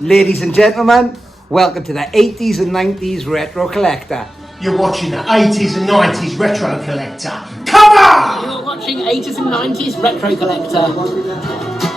Ladies and gentlemen, welcome to the 80s and 90s Retro Collector. You're watching the 80s and 90s Retro Collector. Come on! You're watching 80s and 90s Retro Collector.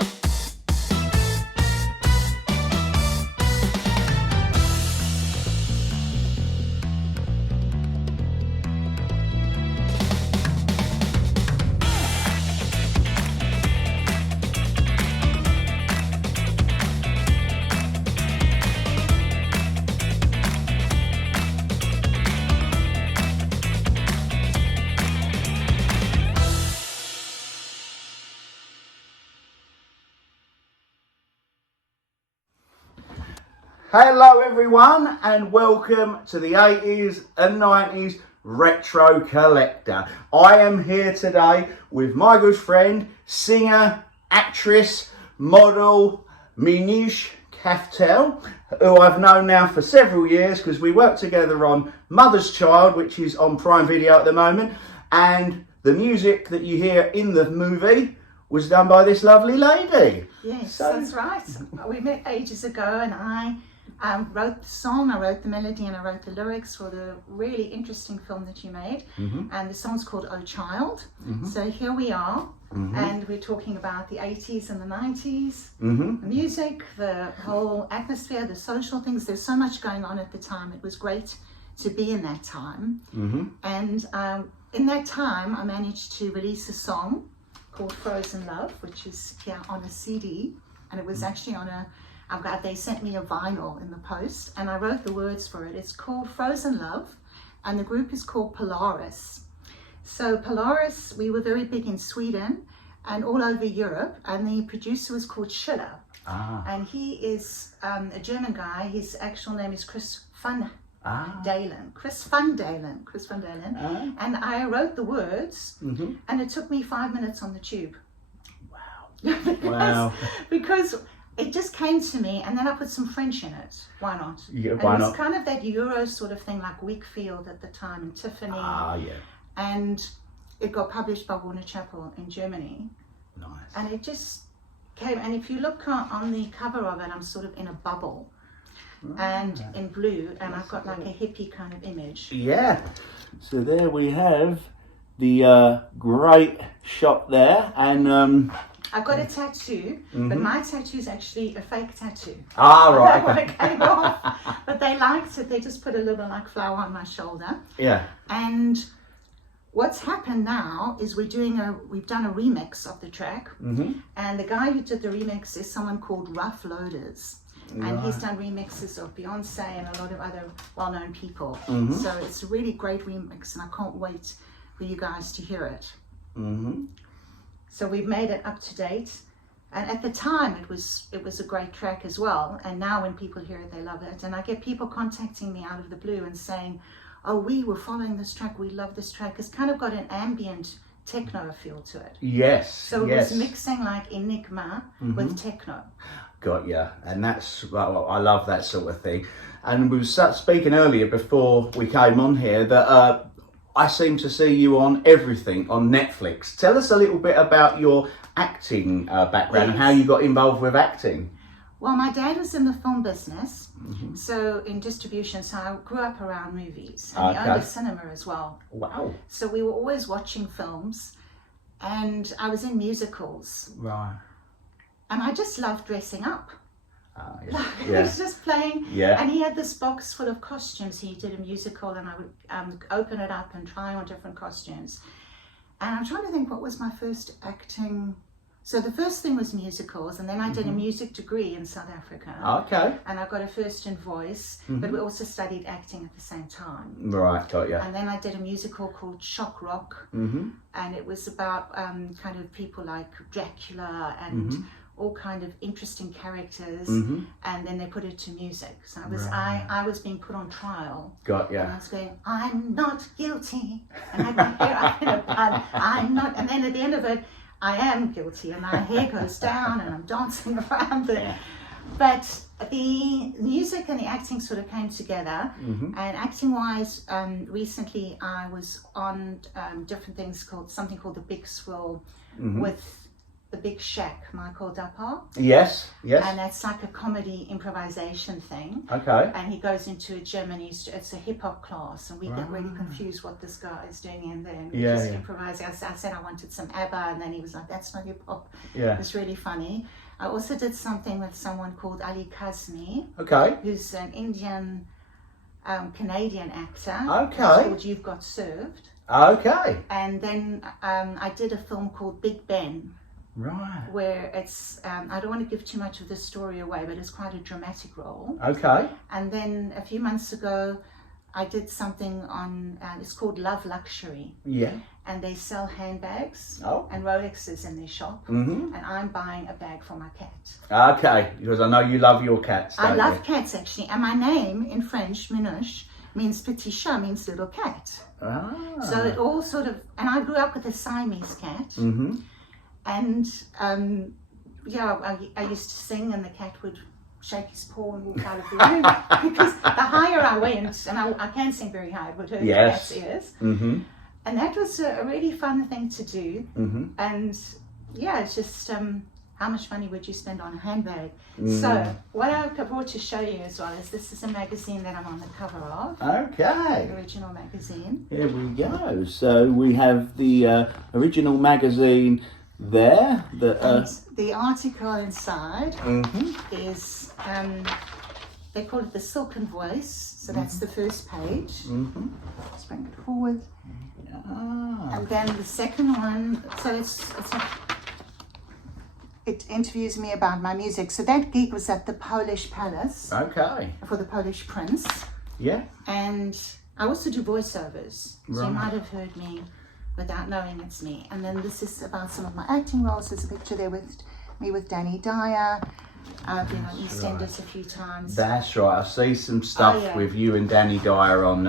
Hello everyone and welcome to the 80s and 90s Retro Collector. I am here today with my good friend, singer, actress, model, Minouche Kaftel, who I've known now for several years because we worked together on Mother's Child, which is on Prime Video at the moment, and the music that you hear in the movie was done by this lovely lady. Yes, that's right. We met ages ago and I wrote the song, I wrote the melody and I wrote the lyrics for the really interesting film that you made. And the song's called Oh Child. So here we are and we're talking about the 80s and the 90s, the music, the whole atmosphere, the social things. There's so much going on at the time. It was great to be in that time. And in that time I managed to release a song called Frozen Love, which is here on a CD, and it was actually on they sent me a vinyl in the post and I wrote the words for it. It's called Frozen Love and the group is called Polaris. So Polaris, we were very big in Sweden and all over Europe, and the producer was called Schiller. And he is a German guy. His actual name is Chris Van Dalen. And I wrote the words and it took me 5 minutes on the tube. Wow. Because it just came to me, and then I put some French in it. Why not? Yeah, and why it was not? kind of that Euro sort of thing, like Wakefield at the time, and Tiffany. Yeah. And it got published by Warner Chappell in Germany. Nice. And it just came, and if you look on the cover of it, I'm sort of in a bubble. And in blue, and I've got like a hippie kind of image. Yeah. So there we have the great shot there, and I've got a tattoo, but my tattoo is actually a fake tattoo. right. That one came off, but they liked it. They just put a little like flower on my shoulder. Yeah. And what's happened now is we've done a remix of the track, and the guy who did the remix is someone called Rough Loaders. And he's done remixes of Beyonce and a lot of other well-known people. So it's a really great remix, and I can't wait for you guys to hear it. So we've made it up to date, and at the time it was a great track as well. And now when people hear it, they love it. And I get people contacting me out of the blue and saying, "Oh, we were following this track. We love this track. It's kind of got an ambient techno feel to it." Yes. So it was mixing like Enigma with techno. Got ya. And I love that sort of thing. And we were speaking earlier before we came on here that I seem to see you on everything on Netflix. Tell us a little bit about your acting background and how you got involved with acting. Well, my dad was in the film business, so in distribution, so I grew up around movies, and he owned a cinema as well. Wow. So we were always watching films, and I was in musicals. Right. And I just loved dressing up. Yeah. He was just playing, Yeah. and he had this box full of costumes. He did a musical, and I would open it up and try on different costumes. And I'm trying to think, what was my first acting? So the first thing was musicals, and then I did a music degree in South Africa. Okay. And I got a first in voice, but we also studied acting at the same time. Right, got ya. And then I did a musical called Shock Rock, and it was about kind of people like Dracula and all kind of interesting characters, and then they put it to music. So I was being put on trial. Got ya. And I was going, "I'm not guilty," and I had my hair up in a bun. I'm not. And then at the end of it, I am guilty, and my hair goes down, and I'm dancing around there. But the music and the acting sort of came together. And acting-wise, recently I was on different things something called The Big Swirl with The Big Shack, Michael Dapper. Yes. And that's like a comedy improvisation thing. Okay. And he goes into a gym and it's a hip hop class, and we get really confused what this guy is doing in there. And we just improvising. I said I wanted some ABBA, and then he was like, "That's not hip hop." Yeah. It's really funny. I also did something with someone called Ali Kazmi. Okay. Who's an Indian Canadian actor. Okay. It's called You've Got Served. Okay. And then I did a film called Big Ben. Right. Where it's, I don't want to give too much of the story away, but it's quite a dramatic role. Okay. And then a few months ago, I did something on, it's called Love Luxury. Yeah. And they sell handbags and Rolexes in their shop. Mm-hmm. And I'm buying a bag for my cat. Okay, because I know you love your cats, don't I love you? cats, actually. And my name in French, Minouche, means petit chat, means little cat. Ah. So it all sort of, and I grew up with a Siamese cat. Mm-hmm. And I used to sing, and the cat would shake his paw and walk out of the room because the higher I went, and I can sing very high, it would hurt the cat's ears. Mm-hmm. And that was a really fun thing to do. Mm-hmm. And yeah, it's just how much money would you spend on a handbag? So what I brought to show you as well is this is a magazine that I'm on the cover of. Okay. The original magazine. Here we go. So we have the original magazine there. The article inside is, they call it the Silken Voice. So that's the first page. Mm-hmm. Let's bring it forward. Ah. And then the second one, so it interviews me about my music. So that gig was at the Polish Palace Okay. for the Polish Prince. Yeah. And I also do voiceovers. So Right. you might have heard me without knowing it's me. And then this is about some of my acting roles. There's a picture there with me with Danny Dyer. I've been on EastEnders a few times. That's right. I see some stuff with you and Danny Dyer on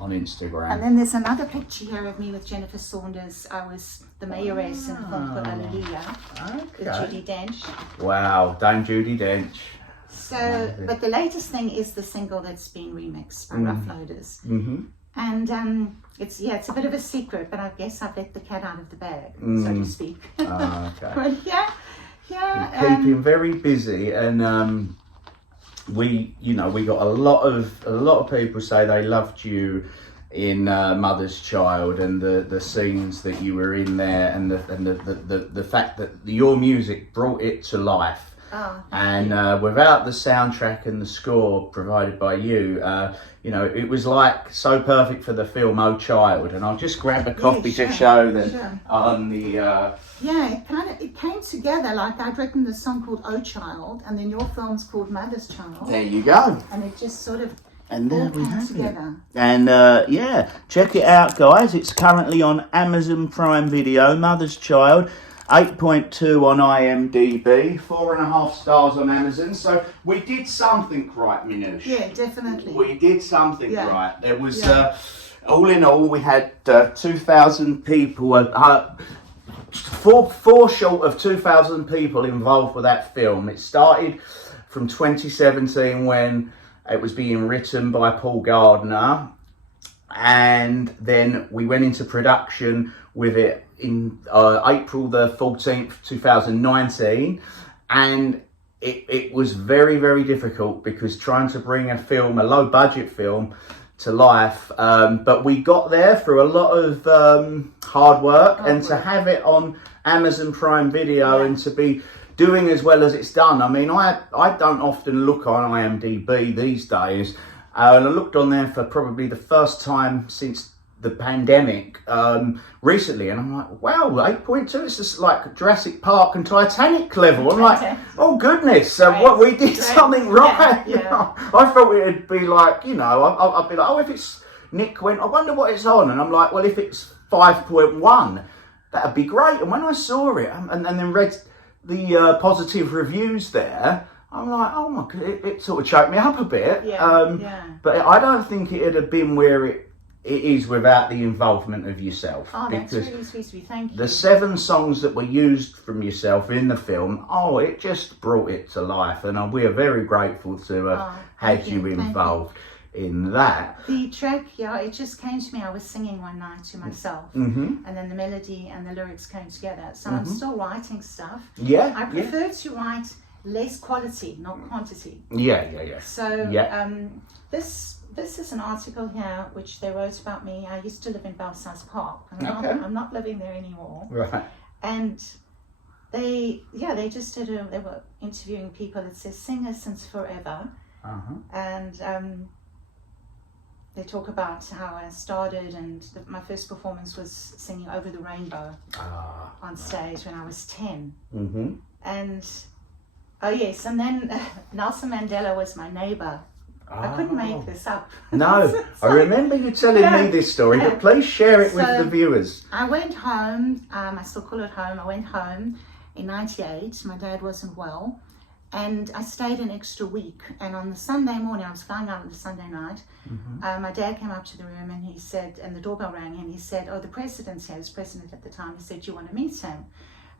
Instagram. And then there's another picture here of me with Jennifer Saunders. I was the mayoress in a film called Hallelujah with Judi Dench. Wow, Dame Judi Dench. So, but the latest thing is the single that's been remixed by Rough Loaders. Mm-hmm. And it's a bit of a secret, but I guess I've let the cat out of the bag, so to speak. Okay. But yeah. Keep him very busy, and we got a lot of people say they loved you in Mother's Child, and the scenes that you were in there, and the fact that your music brought it to life. Without the soundtrack and the score provided by you, it was like so perfect for the film Oh Child. And I'll just grab a copy to show them on the. It came together. Like I'd written this song called Oh Child, and then your film's called Mother's Child. There you go. And it just sort of and there we came have together. it. And check it out, guys. It's currently on Amazon Prime Video. Mother's Child. 8.2 on IMDb, 4.5 stars on Amazon. So we did something right, Minouche. Yeah, definitely. We did something right. There was, all in all, we had 2,000 people, four short of 2,000 people involved with that film. It started from 2017 when it was being written by Paul Gardner, and then we went into production with it in April the 14th, 2019, and it was very, very difficult because trying to bring a low budget film to life, but we got there through a lot of hard work, and to have it on Amazon Prime Video and to be doing as well as it's done. I mean, I don't often look on IMDb these days, and I looked on there for probably the first time since the pandemic recently, and I'm like, wow, 8.2, it's just like Jurassic Park and Titanic level. I'm like, oh goodness, what we did something right. You know? I thought it'd be like, I'd be like, oh, if it's Nick went, I wonder what it's on, and I'm like, well, if it's 5.1, that'd be great. And when I saw it and then read the positive reviews there, I'm like, oh my god, it sort of choked me up a bit. But I don't think it'd have been where it is without the involvement of yourself. Oh, that's really sweet. Thank you. The 7 songs that were used from yourself in the film, it just brought it to life, and we are very grateful to have had you involved. in that. The track, yeah, it just came to me. I was singing one night to myself, and then the melody and the lyrics came together. So I'm still writing stuff. Yeah. I prefer to write less quality, not quantity. Yeah. So this is an article here which they wrote about me. I used to live in Belsize Park. I'm not living there anymore. Right. And they just did they were interviewing people. It says singer since forever. And they talk about how I started, and my first performance was singing Over the Rainbow on stage when I was 10. And oh yes, and then Nelson Mandela was my neighbour. I couldn't make this up. No, I remember you telling me this story, but please share it with the viewers. I went home, I still call it home, I went home in 98, my dad wasn't well, and I stayed an extra week, and on the Sunday morning, I was flying out on the Sunday night, my dad came up to the room and he said, and the doorbell rang, and he said, oh, the president's here, he was president at the time, he said, do you want to meet him?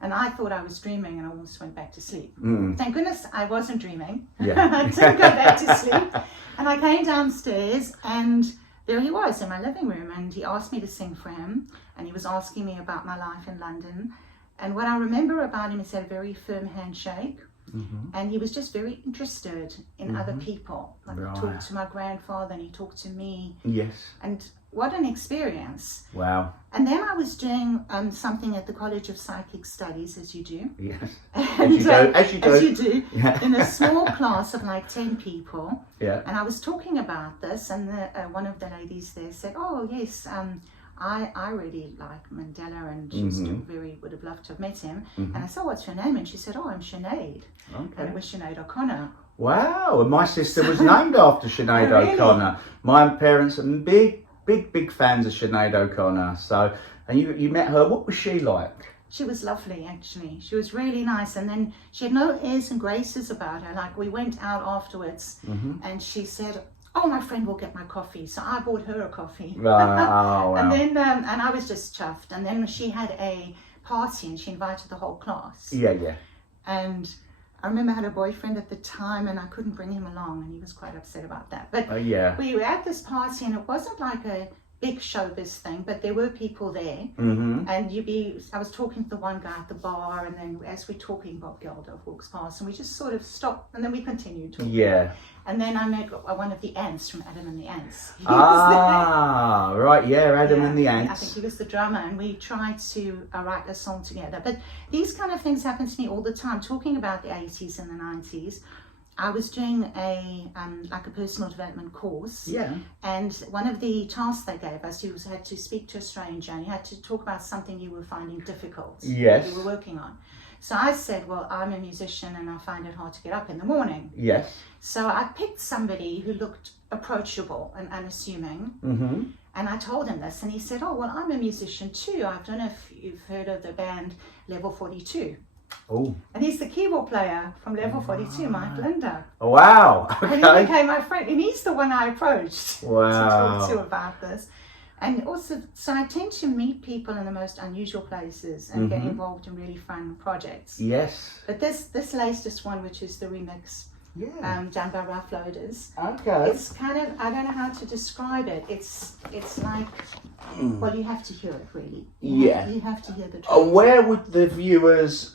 And I thought I was dreaming, and I almost went back to sleep. Thank goodness I wasn't dreaming. I didn't go back to sleep. And I came downstairs, and there he was in my living room, and he asked me to sing for him, and he was asking me about my life in London. And what I remember about him is he had a very firm handshake, and he was just very interested in other people. Like he talked to my grandfather, and he talked to me. Yes. And what an experience. Wow. And then I was doing something at the College of Psychic Studies, as you do. Yes. And, as you do. Yeah. In a small class of like 10 people. Yeah. And I was talking about this, and one of the ladies there said, oh, yes, I really like Mandela, and she would have loved to have met him. And I said, what's your name? And she said, oh, I'm Sinead. Okay. And it was Sinead O'Connor. Wow, and my sister was named after Sinead O'Connor. My parents are big fans of Sinead O'Connor. So, and you met her. What was she like? She was lovely, actually. She was really nice, and then she had no airs and graces about her. Like, we went out afterwards, and she said, oh, my friend will get my coffee. So I bought her a coffee. Oh, wow. And then, and I was just chuffed. And then she had a party, and she invited the whole class. Yeah. And I remember I had a boyfriend at the time, and I couldn't bring him along, and he was quite upset about that. But we were at this party, and it wasn't like a big showbiz thing, but there were people there. And I was talking to the one guy at the bar, and then as we're talking, Bob Geldof walks past, and we just sort of stopped, and then we continued talking. Yeah. And then I met one of the ants from Adam and the Ants. Right, Adam and the Ants. I think he was the drummer, and we tried to write a song together. But these kind of things happen to me all the time. Talking about the 80s and the 90s, I was doing a personal development course. Yeah. And one of the tasks they gave us, you had to speak to a stranger, and you had to talk about something you were finding difficult. Yes. You were working on. So I said, well, I'm a musician and I find it hard to get up in the morning. Yes. So I picked somebody who looked approachable and unassuming. And I told him this, and he said, oh, well, I'm a musician too. I don't know if you've heard of the band Level 42. Oh. And he's the keyboard player from Level 42, Mike Linder. Oh, wow. Okay. And he became my friend, and he's the one I approached to talk to about this. And also, so I tend to meet people in the most unusual places and get involved in really fun projects. Yes. But this latest one, which is the remix, done by Rough Loaders. Okay. It's kind of, I don't know how to describe it. It's like, well, you have to hear it really. You have to hear the track. Where would the viewers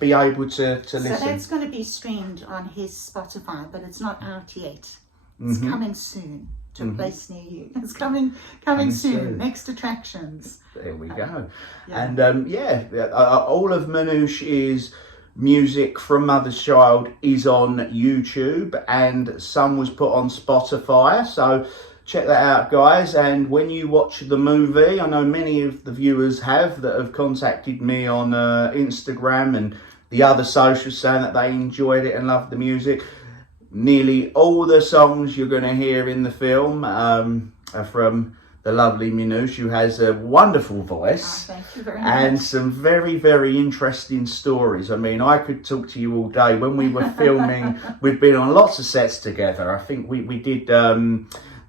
be able to listen? So that's going to be streamed on his Spotify, but it's not out yet. It's coming soon. To a place near you. It's coming soon. Next attractions. There we go. And all of Minouche's music from Mother's Child is on YouTube, and some was put on Spotify. So check that out, guys. And when you watch the movie, I know many of the viewers that have contacted me on Instagram and the other socials saying that they enjoyed it and loved the music. Nearly all the songs you're going to hear in the film are from the lovely Minouche, who has a wonderful voice. Thank you very much. And some very, very interesting stories. I mean, I could talk to you all day. When we were filming, we've been on lots of sets together. I think we did... the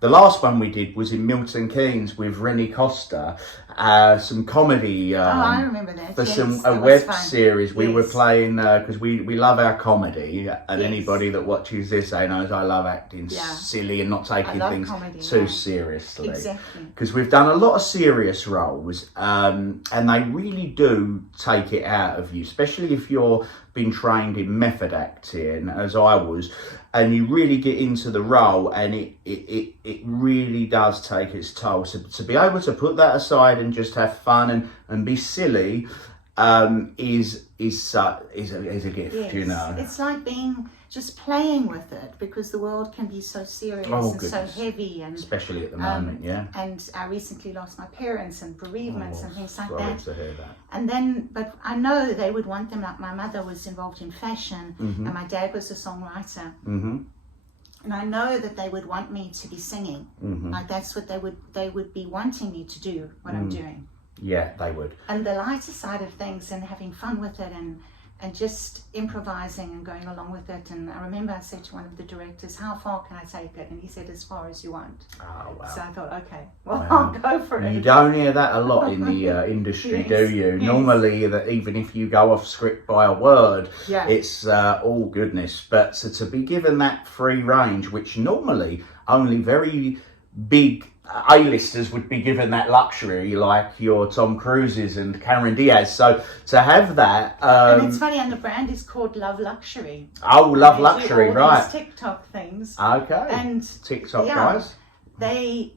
last one we did was in Milton Keynes with Rennie Costa, some comedy. I remember that. For yes, a that was web fun. series. We were Yes. playing, because we love our comedy, and Yes. anybody that watches this, they knows I love acting Yeah. silly and not taking love things comedy, too yeah. seriously. Exactly. Because we've done a lot of serious roles, and they really do take it out of you, especially if you're been trained in method acting, as I was, and you really get into the role, and it really does take its toll. So to be able to put that aside and just have fun and be silly is a gift, Yes. you know. It's like just playing with it, because the world can be so serious Oh, and goodness. so heavy, and Especially at the moment, yeah. And I recently lost my parents and bereavements and things like Sorry that. to hear that. And then, but I know they would want them, like my mother was involved in fashion and my dad was a songwriter. Mm-hmm. And I know that they would want me to be singing. Like that's what they would be wanting me to do, what I'm doing. Yeah, they would. And the lighter side of things and having fun with it and just improvising and going along with it. And I remember I said to one of the directors, how far can I take it? And he said, as far as you want. Oh, wow. So I thought, okay, well, Wow. I'll go for it. You don't hear that a lot in the industry, Yes, do you? yes. Normally, that even if you go off script by a word, Yeah. it's all goodness. But to be given that free range, which normally only very big A-listers would be given that luxury, like your Tom Cruises and Cameron Diaz. So to have that, and it's funny, and the brand is called Love Luxury. Love They Luxury, do all right? these TikTok things. Okay. And TikTok yeah, guys. They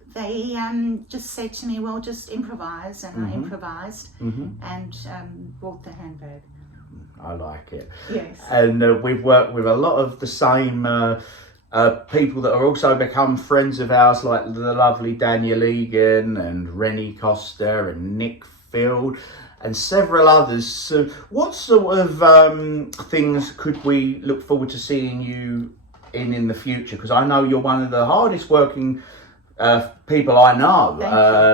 just said to me, well, just improvise, and I improvised and bought the handbag. I like it. Yes. And we've worked with a lot of the same people that are also become friends of ours, like the lovely Daniel Egan and Rennie Costa and Nick Field and several others. So what sort of things could we look forward to seeing you in the future? Because I know you're one of the hardest working people I know.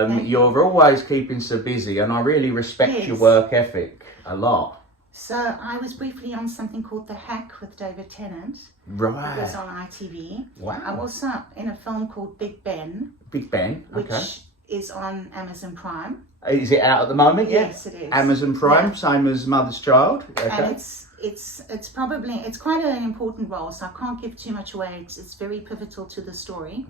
Thank you. You're always keeping so busy, and I really respect your Yes. work ethic a lot. So I was briefly on something called The Hack with David Tennant. It Right. was on ITV. Wow. I'm also in a film called Big Ben, Big Ben. which Okay. is on Amazon Prime. Is it out at the moment? Yes, it is. Amazon Prime, Yeah. same as Mother's Child. Okay. And it's probably, it's quite an important role, so I can't give too much away. It's very pivotal to the story.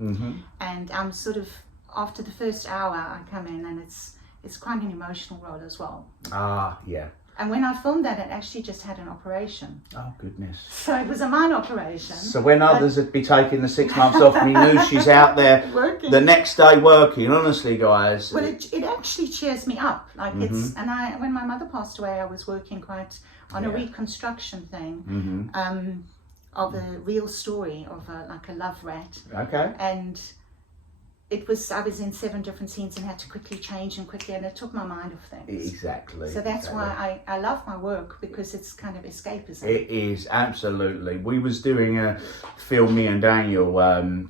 And I'm sort of, after the first hour, I come in and it's quite an emotional role as well. Ah, yeah. And when I filmed that, it actually just had an operation. Oh, goodness. So it was a minor operation. So when others would be taking the 6 months off, Minouche is out there Working. the next day working. Honestly, guys. Well, it actually cheers me up. Like and when my mother passed away, I was working quite on a reconstruction thing of a real story of like a love rat. Okay. And I was in 7 different scenes and had to quickly change and it took my mind off things. Exactly. So that's exactly. why I love my work, because it's kind of escapism. It is, absolutely. We was doing a film, me and Daniel,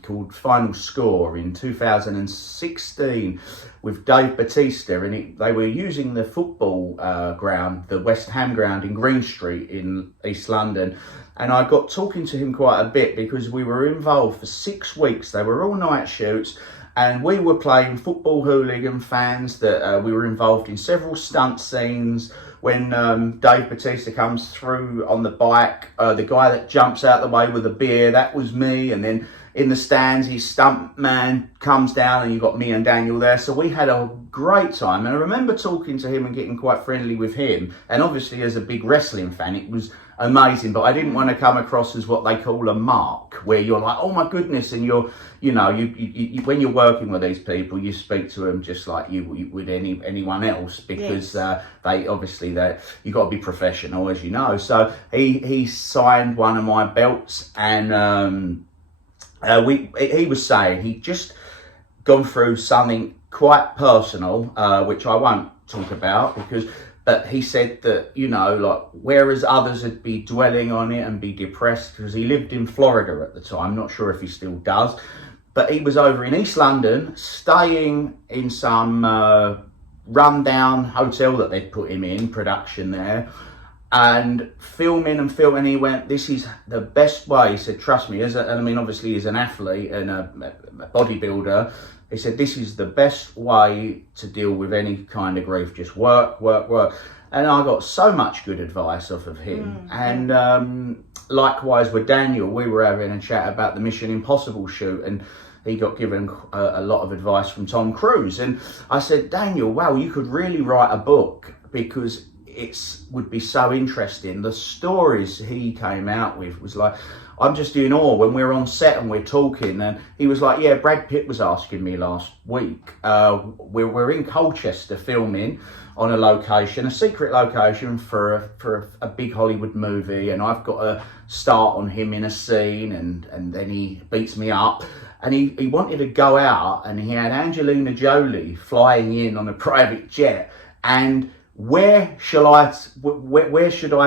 called Final Score in 2016 with Dave Bautista, and they were using the football ground, the West Ham ground in Green Street in East London. And I got talking to him quite a bit because we were involved for 6 weeks. They were all night shoots. And we were playing football hooligan fans that we were involved in several stunt scenes. When Dave Bautista comes through on the bike, the guy that jumps out the way with a beer, that was me. And then in the stands, his stunt man comes down and you've got me and Daniel there. So we had a great time. And I remember talking to him and getting quite friendly with him. And obviously as a big wrestling fan, it was amazing, but I didn't want to come across as what they call a mark, where you're like, oh my goodness, and you when you're working with these people, you speak to them just like you would anyone else, because they obviously you got to be professional, as you know. So he signed one of my belts, and he was saying he'd just gone through something quite personal, which I won't talk about but he said that, like, whereas others would be dwelling on it and be depressed, because he lived in Florida at the time, not sure if he still does, but he was over in East London, staying in some rundown hotel that they'd put him in, production there, and filming. He went, this is the best way. He said, trust me, obviously as an athlete and a bodybuilder, He said, this is the best way to deal with any kind of grief. Just work, work, work. And I got so much good advice off of him. And likewise with Daniel, we were having a chat about the Mission Impossible shoot, and he got given a lot of advice from Tom Cruise. And I said, Daniel, wow, you could really write a book, because would be so interesting. The stories he came out with was like, I'm just in awe when we're on set and we're talking, and he was like, yeah, Brad Pitt was asking me last week, we're in Colchester filming on a location, a secret location for a big Hollywood movie, and I've got to start on him in a scene, and then he beats me up. And he wanted to go out, and he had Angelina Jolie flying in on a private jet, and where should I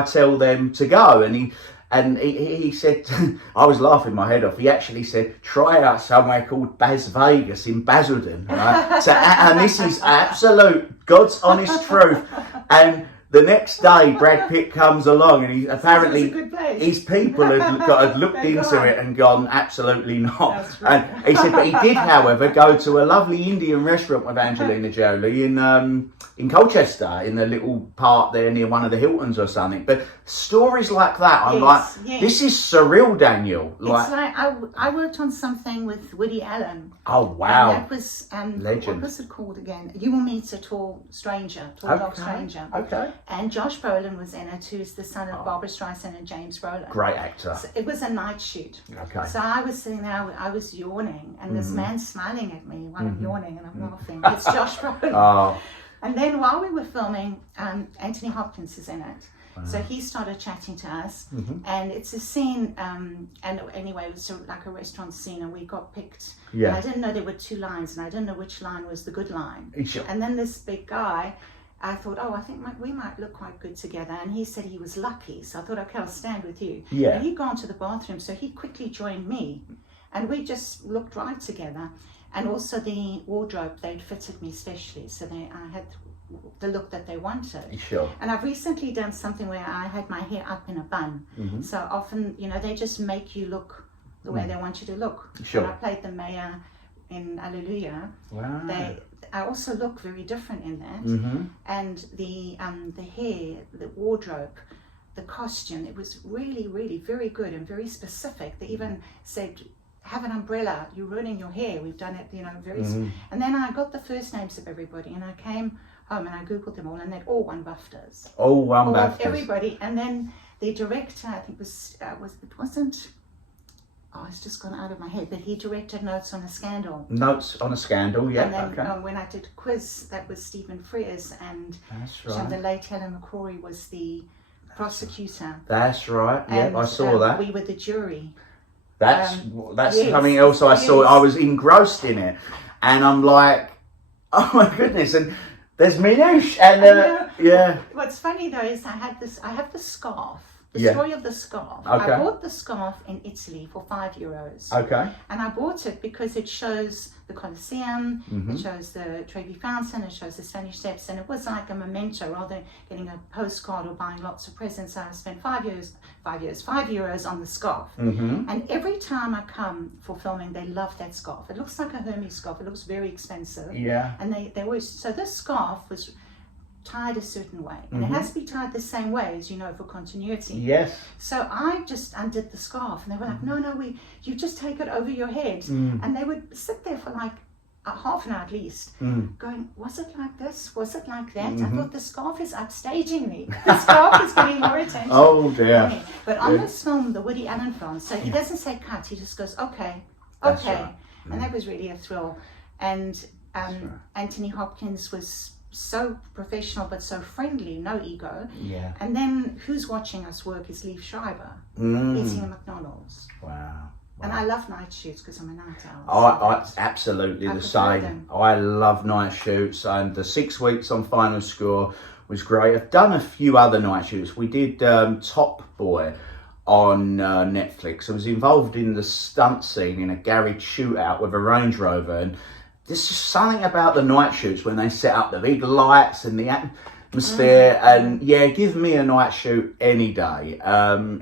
tell them to go? And he said, I was laughing my head off. He actually said, try out somewhere called Bas Vegas in Basildon. Right? And this is absolute God's honest truth. And the next day, Brad Pitt comes along, and apparently his people had looked into it and gone, absolutely not. And he said, but he did, however, go to a lovely Indian restaurant with Angelina Jolie in Colchester, in the little part there near one of the Hiltons or something. But stories like that, I'm this is surreal, Daniel. It's like I worked on something with Woody Allen. Oh, wow. And that was, legend. What was it called again? You Will Meet a Tall Dark Stranger. Okay. And Josh Brolin was in it, who's the son of Barbara Streisand and James Brolin. Great actor. So it was a night shoot. Okay. So I was sitting there, I was yawning, and this man smiling at me while I'm yawning, and I'm laughing. It's Josh Brolin. Oh. And then while we were filming, Anthony Hopkins is in it. So he started chatting to us, and it's a scene, and anyway, it was sort of like a restaurant scene, and we got picked. Yeah. And I didn't know there were two lines, and I didn't know which line was the good line. Sure. And then this big guy, I thought, I think we might look quite good together. And he said he was lucky, so I thought, okay, I'll stand with you. Yeah. And he'd gone to the bathroom, so he quickly joined me, and we just looked right together. And also the wardrobe, they'd fitted me specially, so I had the look that they wanted. Sure. And I've recently done something where I had my hair up in a bun. So often, they just make you look the way they want you to look. Sure. When I played the mayor in Alleluia, Wow. I also look very different in that. And the hair, the wardrobe, the costume, it was really, really very good and very specific. They even said, have an umbrella, you're ruining your hair. We've done it, very. And then I got the first names of everybody, and I came home and I googled them all, and they'd all won BAFTAs. All won BAFTAs. Everybody. And then the director, I think it's just gone out of my head, but he directed Notes on a Scandal. Notes on a Scandal, yeah. And then okay. when I did Quiz, that was Stephen Frears, and That's right. the late Helen McCrory was the prosecutor. That's right. Yeah, And, I saw that. We were the jury. That's yes, something else I saw. I was engrossed in it, and I'm like, oh my goodness! And there's Minouche, and yeah. What's funny though is I have the scarf. The Yeah. story of the scarf. Okay. I bought the scarf in Italy for €5. Okay. And I bought it because it shows the Colosseum, it shows the Trevi Fountain, it shows the Spanish Steps, and it was like a memento rather than getting a postcard or buying lots of presents. I spent €5 on the scarf. And every time I come for filming, they love that scarf. It looks like a Hermes scarf. It looks very expensive. Yeah. And they always, so this scarf was tied a certain way, and it has to be tied the same way, as for continuity. Yes. So I just undid the scarf, and they were like, no, you just take it over your head. And they would sit there for like a half an hour at least, going, was it like this? Was it like that? I thought the scarf is upstaging me. The scarf is getting more attention. Oh dear. Okay. But on this film, the Woody Allen film, so he doesn't say cut, he just goes, okay. That's right. And that was really a thrill. And Anthony Hopkins was so professional but so friendly, no ego. Yeah. And then who's watching us work is Liev Schreiber eating at McDonald's. Wow. And I love night shoots because I'm a night owl. I absolutely I the prefer same. them. I love night shoots, and the 6 weeks on Final Score was great. I've done a few other night shoots. We did Top Boy on Netflix. I was involved in the stunt scene in a garage shootout with a Range Rover, and there's just something about the night shoots when they set up the big lights and the atmosphere. And yeah, give me a night shoot any day.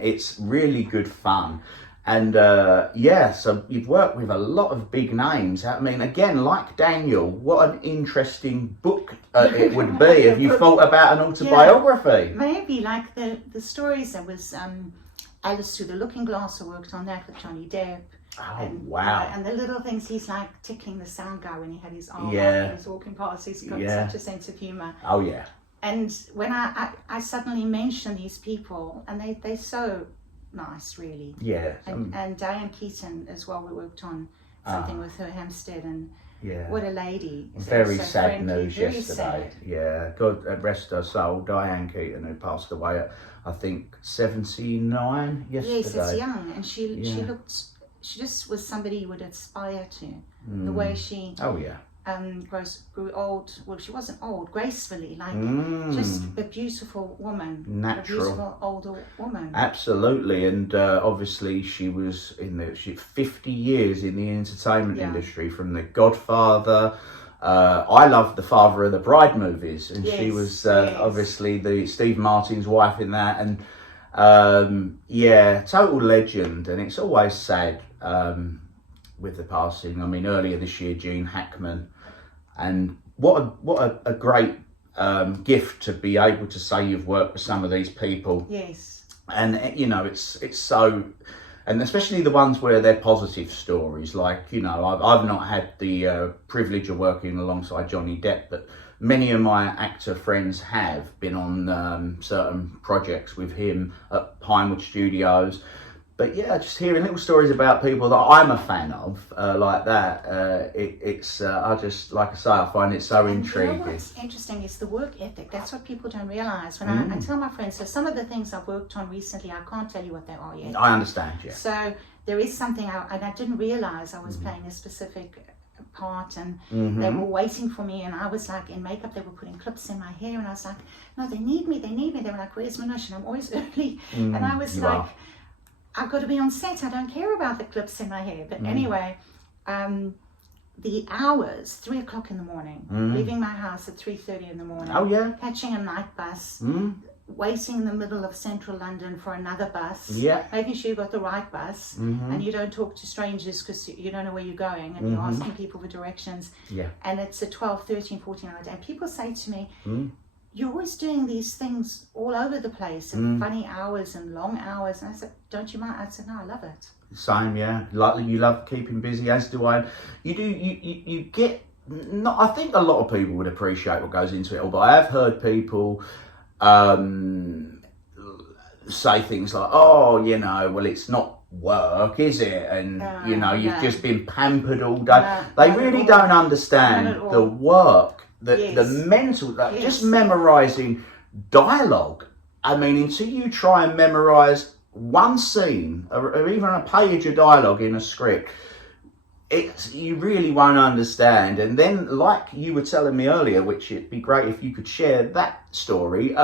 It's really good fun. And so you've worked with a lot of big names. I mean, again, like Daniel, what an interesting book it would be. Have you thought about an autobiography? Maybe, like the stories. There was Alice Through the Looking Glass. I worked on that with Johnny Depp. Oh, And, wow. And the little things, he's like tickling the sound guy when he had his arm up Yeah. and he was walking past. He's got Yeah. such a sense of humour. Oh, yeah. And when I suddenly mention these people, and they're so nice, really. Yeah. And Diane Keaton as well, we worked on something with her, Hampstead, and Yeah. what a lady. Very So sad friendly, news very yesterday. sad. Yeah, God rest her soul. Diane Keaton, who passed away at, I think, 79 yesterday. Yes, it's young, and she Yeah. she just was somebody you would aspire to. The way she Oh, yeah. grew old. Well, she wasn't old, gracefully, like just a beautiful woman, Natural. a beautiful older woman. Absolutely, and obviously she was she 50 years in the entertainment Yeah. industry, from The Godfather. I loved the Father of the Bride movies, and she Yes, was yes. obviously the Steve Martin's wife in that, and total legend. And it's always sad with the passing. I mean, earlier this year, Gene Hackman, and what a great gift to be able to say you've worked with some of these people. Yes. And you know, it's so, and especially the ones where they're positive stories. Like, you know, I've not had the privilege of working alongside Johnny Depp, but many of my actor friends have been on certain projects with him at Pinewood Studios. But yeah, just hearing little stories about people that I'm a fan of, like that, it's I just, like I say, I find it so intriguing. You know what's interesting is the work ethic. That's what people don't realise. When I tell my friends, so some of the things I've worked on recently, I can't tell you what they are yet. I understand, yeah. So there is something, and I didn't realise I was playing a specific part, and they were waiting for me, and I was like in makeup, they were putting clips in my hair, and I was like, no, they need me. They were like, where's Minouche? And I'm always early. And I was like, I've got to be on set. I don't care about the clips in my hair. But anyway, the hours, 3 o'clock in the morning, leaving my house at 3:30 in the morning. Oh, yeah. Catching a night bus, waiting in the middle of central London for another bus. Yeah. Making sure you've got the right bus, and you don't talk to strangers because you don't know where you're going, and you're asking people for directions. Yeah. And it's a 12, 13, 14 hour day. And people say to me, you're always doing these things all over the place, and funny hours and long hours. And I said, don't you mind? I said, no, I love it. Same, yeah. Like, you love keeping busy, as do I. You get, not, I think a lot of people would appreciate what goes into it all, but I have heard people say things like, oh, you know, well, it's not work, is it? And, you know, you've just been pampered all day. They really don't understand the work, the mental, like, just memorising dialogue. I mean, until you try and memorise one scene or even a page of dialogue in a script, you really won't understand. And then, like you were telling me earlier, which it'd be great if you could share that story,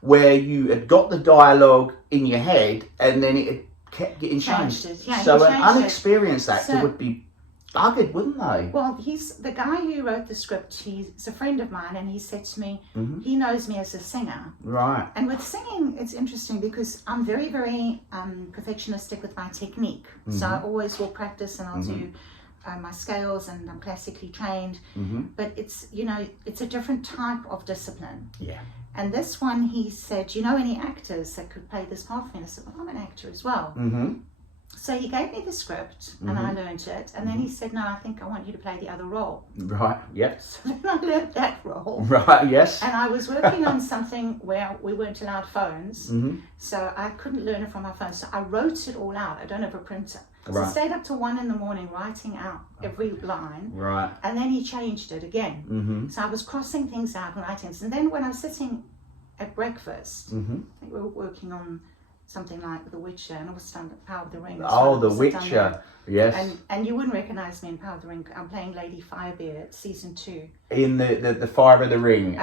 where you had got the dialogue in your head and then it had kept getting changed. So an unexperienced actor would be buggered, wouldn't they? Well, he's the guy who wrote the script. He's a friend of mine, and he said to me, he knows me as a singer. Right. And with singing, it's interesting because I'm very, very perfectionistic with my technique. So I always will practice, and I'll do my scales, and I'm classically trained. But it's, you know, it's a different type of discipline. Yeah. And this one, he said, do you know any actors that could play this part for me? And I said, well, I'm an actor as well. So he gave me the script, and I learned it. And then he said, no, I think I want you to play the other role. Right, yes. So then I learned that role. Right, yes. And I was working on something where we weren't allowed phones. So I couldn't learn it from my phone. So I wrote it all out. I don't have a printer. So I stayed up till 1 a.m. writing out every line. Right. And then he changed it again. So I was crossing things out and writing. And then when I was sitting at breakfast, I think we were working on something like The Witcher, and I was done Power of the Ring. Oh, The Witcher, yes. And you wouldn't recognise me in Power of the Ring. I'm playing Lady Firebeard, season 2. In the Fire of the Ring.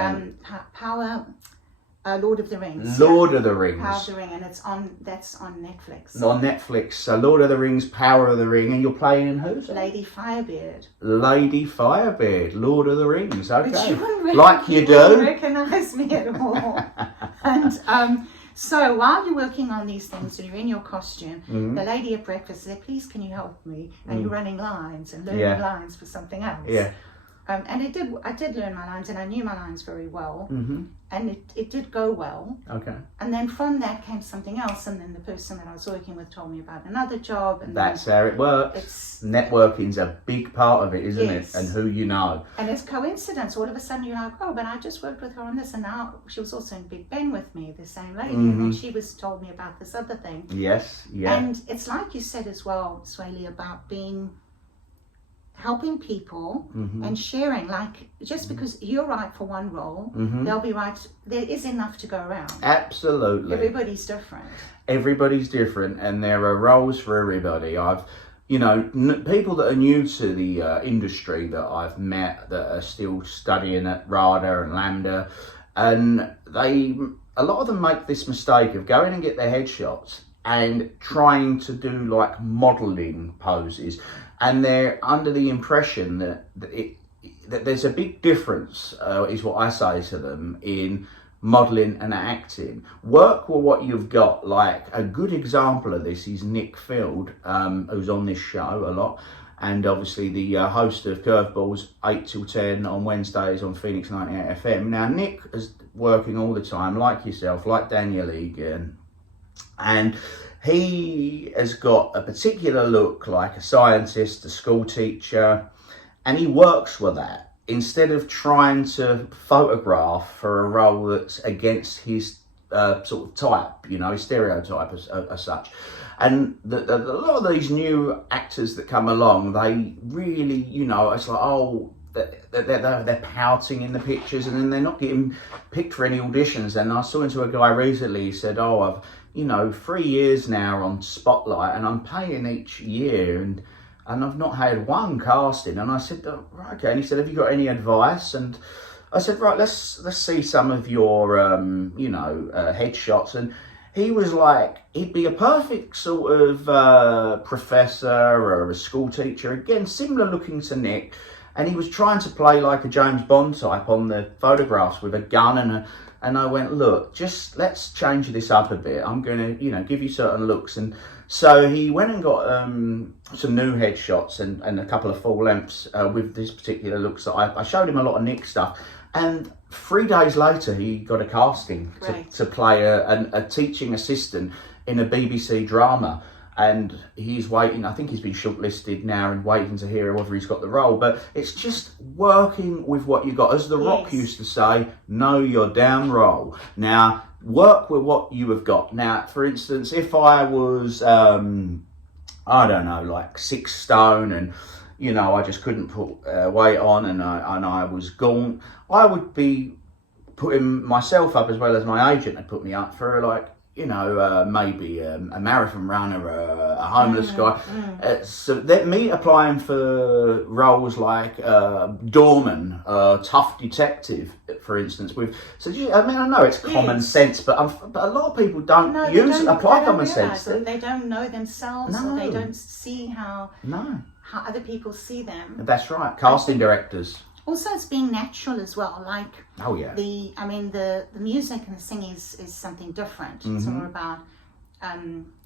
Lord of the Rings. Lord of the Rings. Power of the Ring, and that's on Netflix. On Netflix. So Lord of the Rings, Power of the Ring, and you're playing in who? Lady Firebeard. Lady Firebeard, Lord of the Rings. Okay. But you wouldn't like you wouldn't do. recognise me at all. And So while you're working on these things and you're in your costume, the lady at breakfast said, please can you help me? And you're running lines and learning lines for something else. Yeah. And I did learn my lines, and I knew my lines very well, and it did go well. Okay. And then from that came something else, and then the person that I was working with told me about another job. And that's how it works. Networking's a big part of it, isn't it? And who you know. And it's coincidence. All of a sudden you're like, oh, but I just worked with her on this, and now she was also in Big Ben with me, the same lady, and then she was told me about this other thing. Yes, yeah. And it's like you said as well, Swaley, about helping people and sharing. Like, just because you're right for one role, they'll be right. There is enough to go around. Absolutely. Everybody's different. Everybody's different, and there are roles for everybody. People that are new to the industry that I've met that are still studying at RADA and Lambda, and a lot of them make this mistake of going and get their headshots and trying to do like modelling poses. And they're under the impression that there's a big difference, is what I say to them, in modelling and acting. Work with what you've got. Like, a good example of this is Nick Field, who's on this show a lot, and obviously the host of Curveballs 8 till 10 on Wednesdays on Phoenix 98 FM. Now, Nick is working all the time, like yourself, like Daniel Egan, and he has got a particular look like a scientist, a school teacher, and he works with that instead of trying to photograph for a role that's against his sort of type, his stereotype as such. And a lot of these new actors that come along, they really, it's like, oh, they're pouting in the pictures, and then they're not getting picked for any auditions. And I was talking to a guy recently, he said, oh, I've 3 years now on Spotlight, and I'm paying each year, and I've not had one casting. And I said, oh, right, okay. And he said, have you got any advice? And I said, right, let's see some of your headshots. And he was like, he'd be a perfect sort of professor or a school teacher, again similar looking to Nick, and he was trying to play like a James Bond type on the photographs with a gun and I went, look, just let's change this up a bit. I'm going to, give you certain looks. And so he went and got some new headshots and a couple of full lengths with this particular look. So I showed him a lot of Nick stuff. And 3 days later, he got a casting to play a teaching assistant in a BBC drama. And he's waiting, I think he's been shortlisted now and waiting to hear whether he's got the role. But it's just working with what you got. As The Rock used to say, know your damn role. Now, work with what you have got. Now, for instance, if I was, I don't know, like 6 stone and, I just couldn't put weight on and I was gaunt, I would be putting myself up, as well as my agent had put me up, for like, maybe a marathon runner, a homeless guy. So that me applying for roles like doorman, tough detective, for instance. I know it's common sense, but a lot of people don't apply common sense. They don't know themselves. Or they don't see how other people see them. That's right. Casting directors. Also, it's being natural as well. Like, the music and the singing is something different. It's more about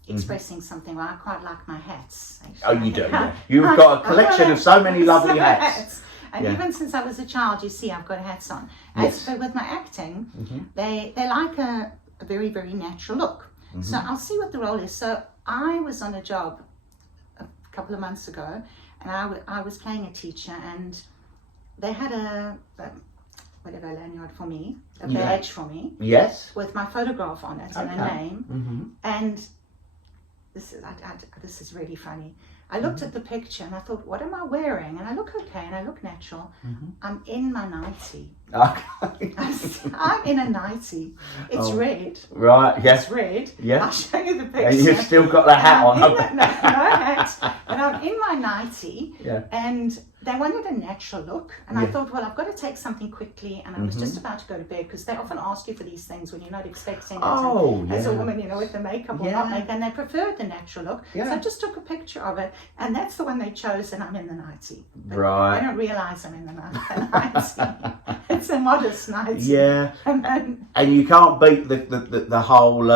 expressing something. Well, I quite like my hats. Actually. Oh, you do. Yeah. You've got a collection of so many lovely hats. And even since I was a child, you see, I've got hats on. But with my acting, they like a very, very natural look. So I'll see what the role is. So I was on a job a couple of months ago, and I was playing a teacher, and they had a lanyard for me, a badge for me. Yes. With my photograph on it and a name. And this is really funny. I looked at the picture and I thought, what am I wearing? And I look okay and I look natural. I'm in my nightie. Okay. I'm in a nightie. It's red. Right, yes. It's red. Yeah. I'll show you the picture. And you've still got the hat on. No hat. And I'm in my nightie. Yeah. And they wanted a natural look. And I thought, well, I've got to take something quickly. And I was just about to go to bed, because they often ask you for these things when you're not expecting it. As a woman, with the makeup or not makeup. And they preferred the natural look. Yeah. So I just took a picture of it. And that's the one they chose, and I'm in the 90. But Right. I don't realise I'm in the 90. It's a modest 90. Yeah. And then, And you can't beat the whole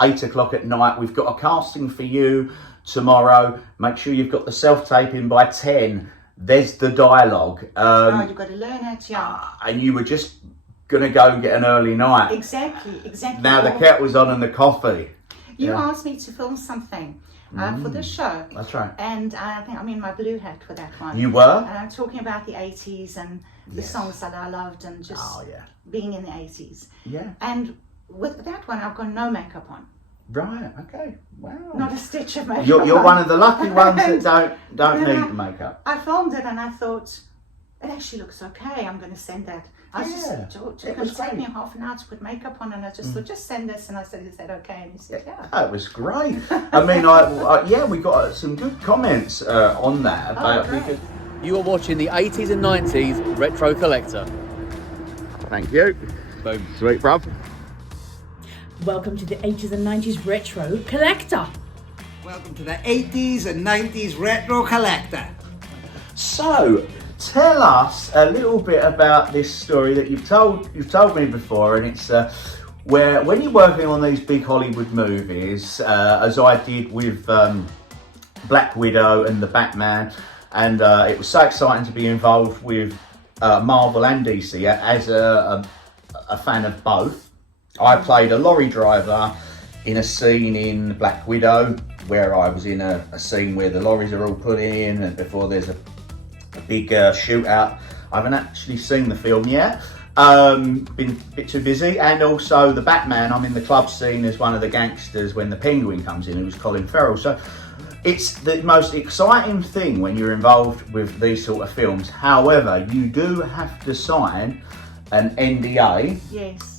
8 o'clock at night. We've got a casting for you tomorrow. Make sure you've got the self-taping by 10. There's the dialogue. you've got to learn it, yeah. And you were just going to go get an early night. Exactly. Now the kettle's on and the coffee. You Yeah. asked me to film something for this show. That's right. And I think I'm in my blue hat for that one. You were? And I'm talking about the 80s and the Yes. songs that I loved and just Oh, yeah. being in the 80s. Yeah. And with that one, I've got no makeup on. Right. Okay. Wow. Not a stitch of makeup You're on. one of the lucky ones that don't And need I- the makeup. I filmed it and I thought, it actually looks okay. I'm going to send that. I was Yeah, just, George, it it was would take great. me half an hour to put makeup on, and I just thought, just send this. And I said, is that okay? And he said, yeah. That was great. I mean, I we got some good comments on that about great. because. You are watching the 80s and 90s Retro Collector. Thank you. Boom. Sweet, bruv. Welcome to the 80s and 90s Retro Collector. Welcome to the 80s and 90s Retro Collector. So, tell us a little bit about this story that you've told me before, and it's where when you're working on these big Hollywood movies, as I did with Black Widow and the Batman, and it was so exciting to be involved with Marvel and DC as a fan of both. I played a lorry driver in a scene in Black Widow where I was in a scene where the lorries are all put in and before there's a big shootout. I haven't actually seen the film yet. Been a bit too busy. And also the Batman, I'm in the club scene as one of the gangsters when the Penguin comes in, who's Colin Farrell. So it's the most exciting thing when you're involved with these sort of films. However, you do have to sign an NDA. Yes.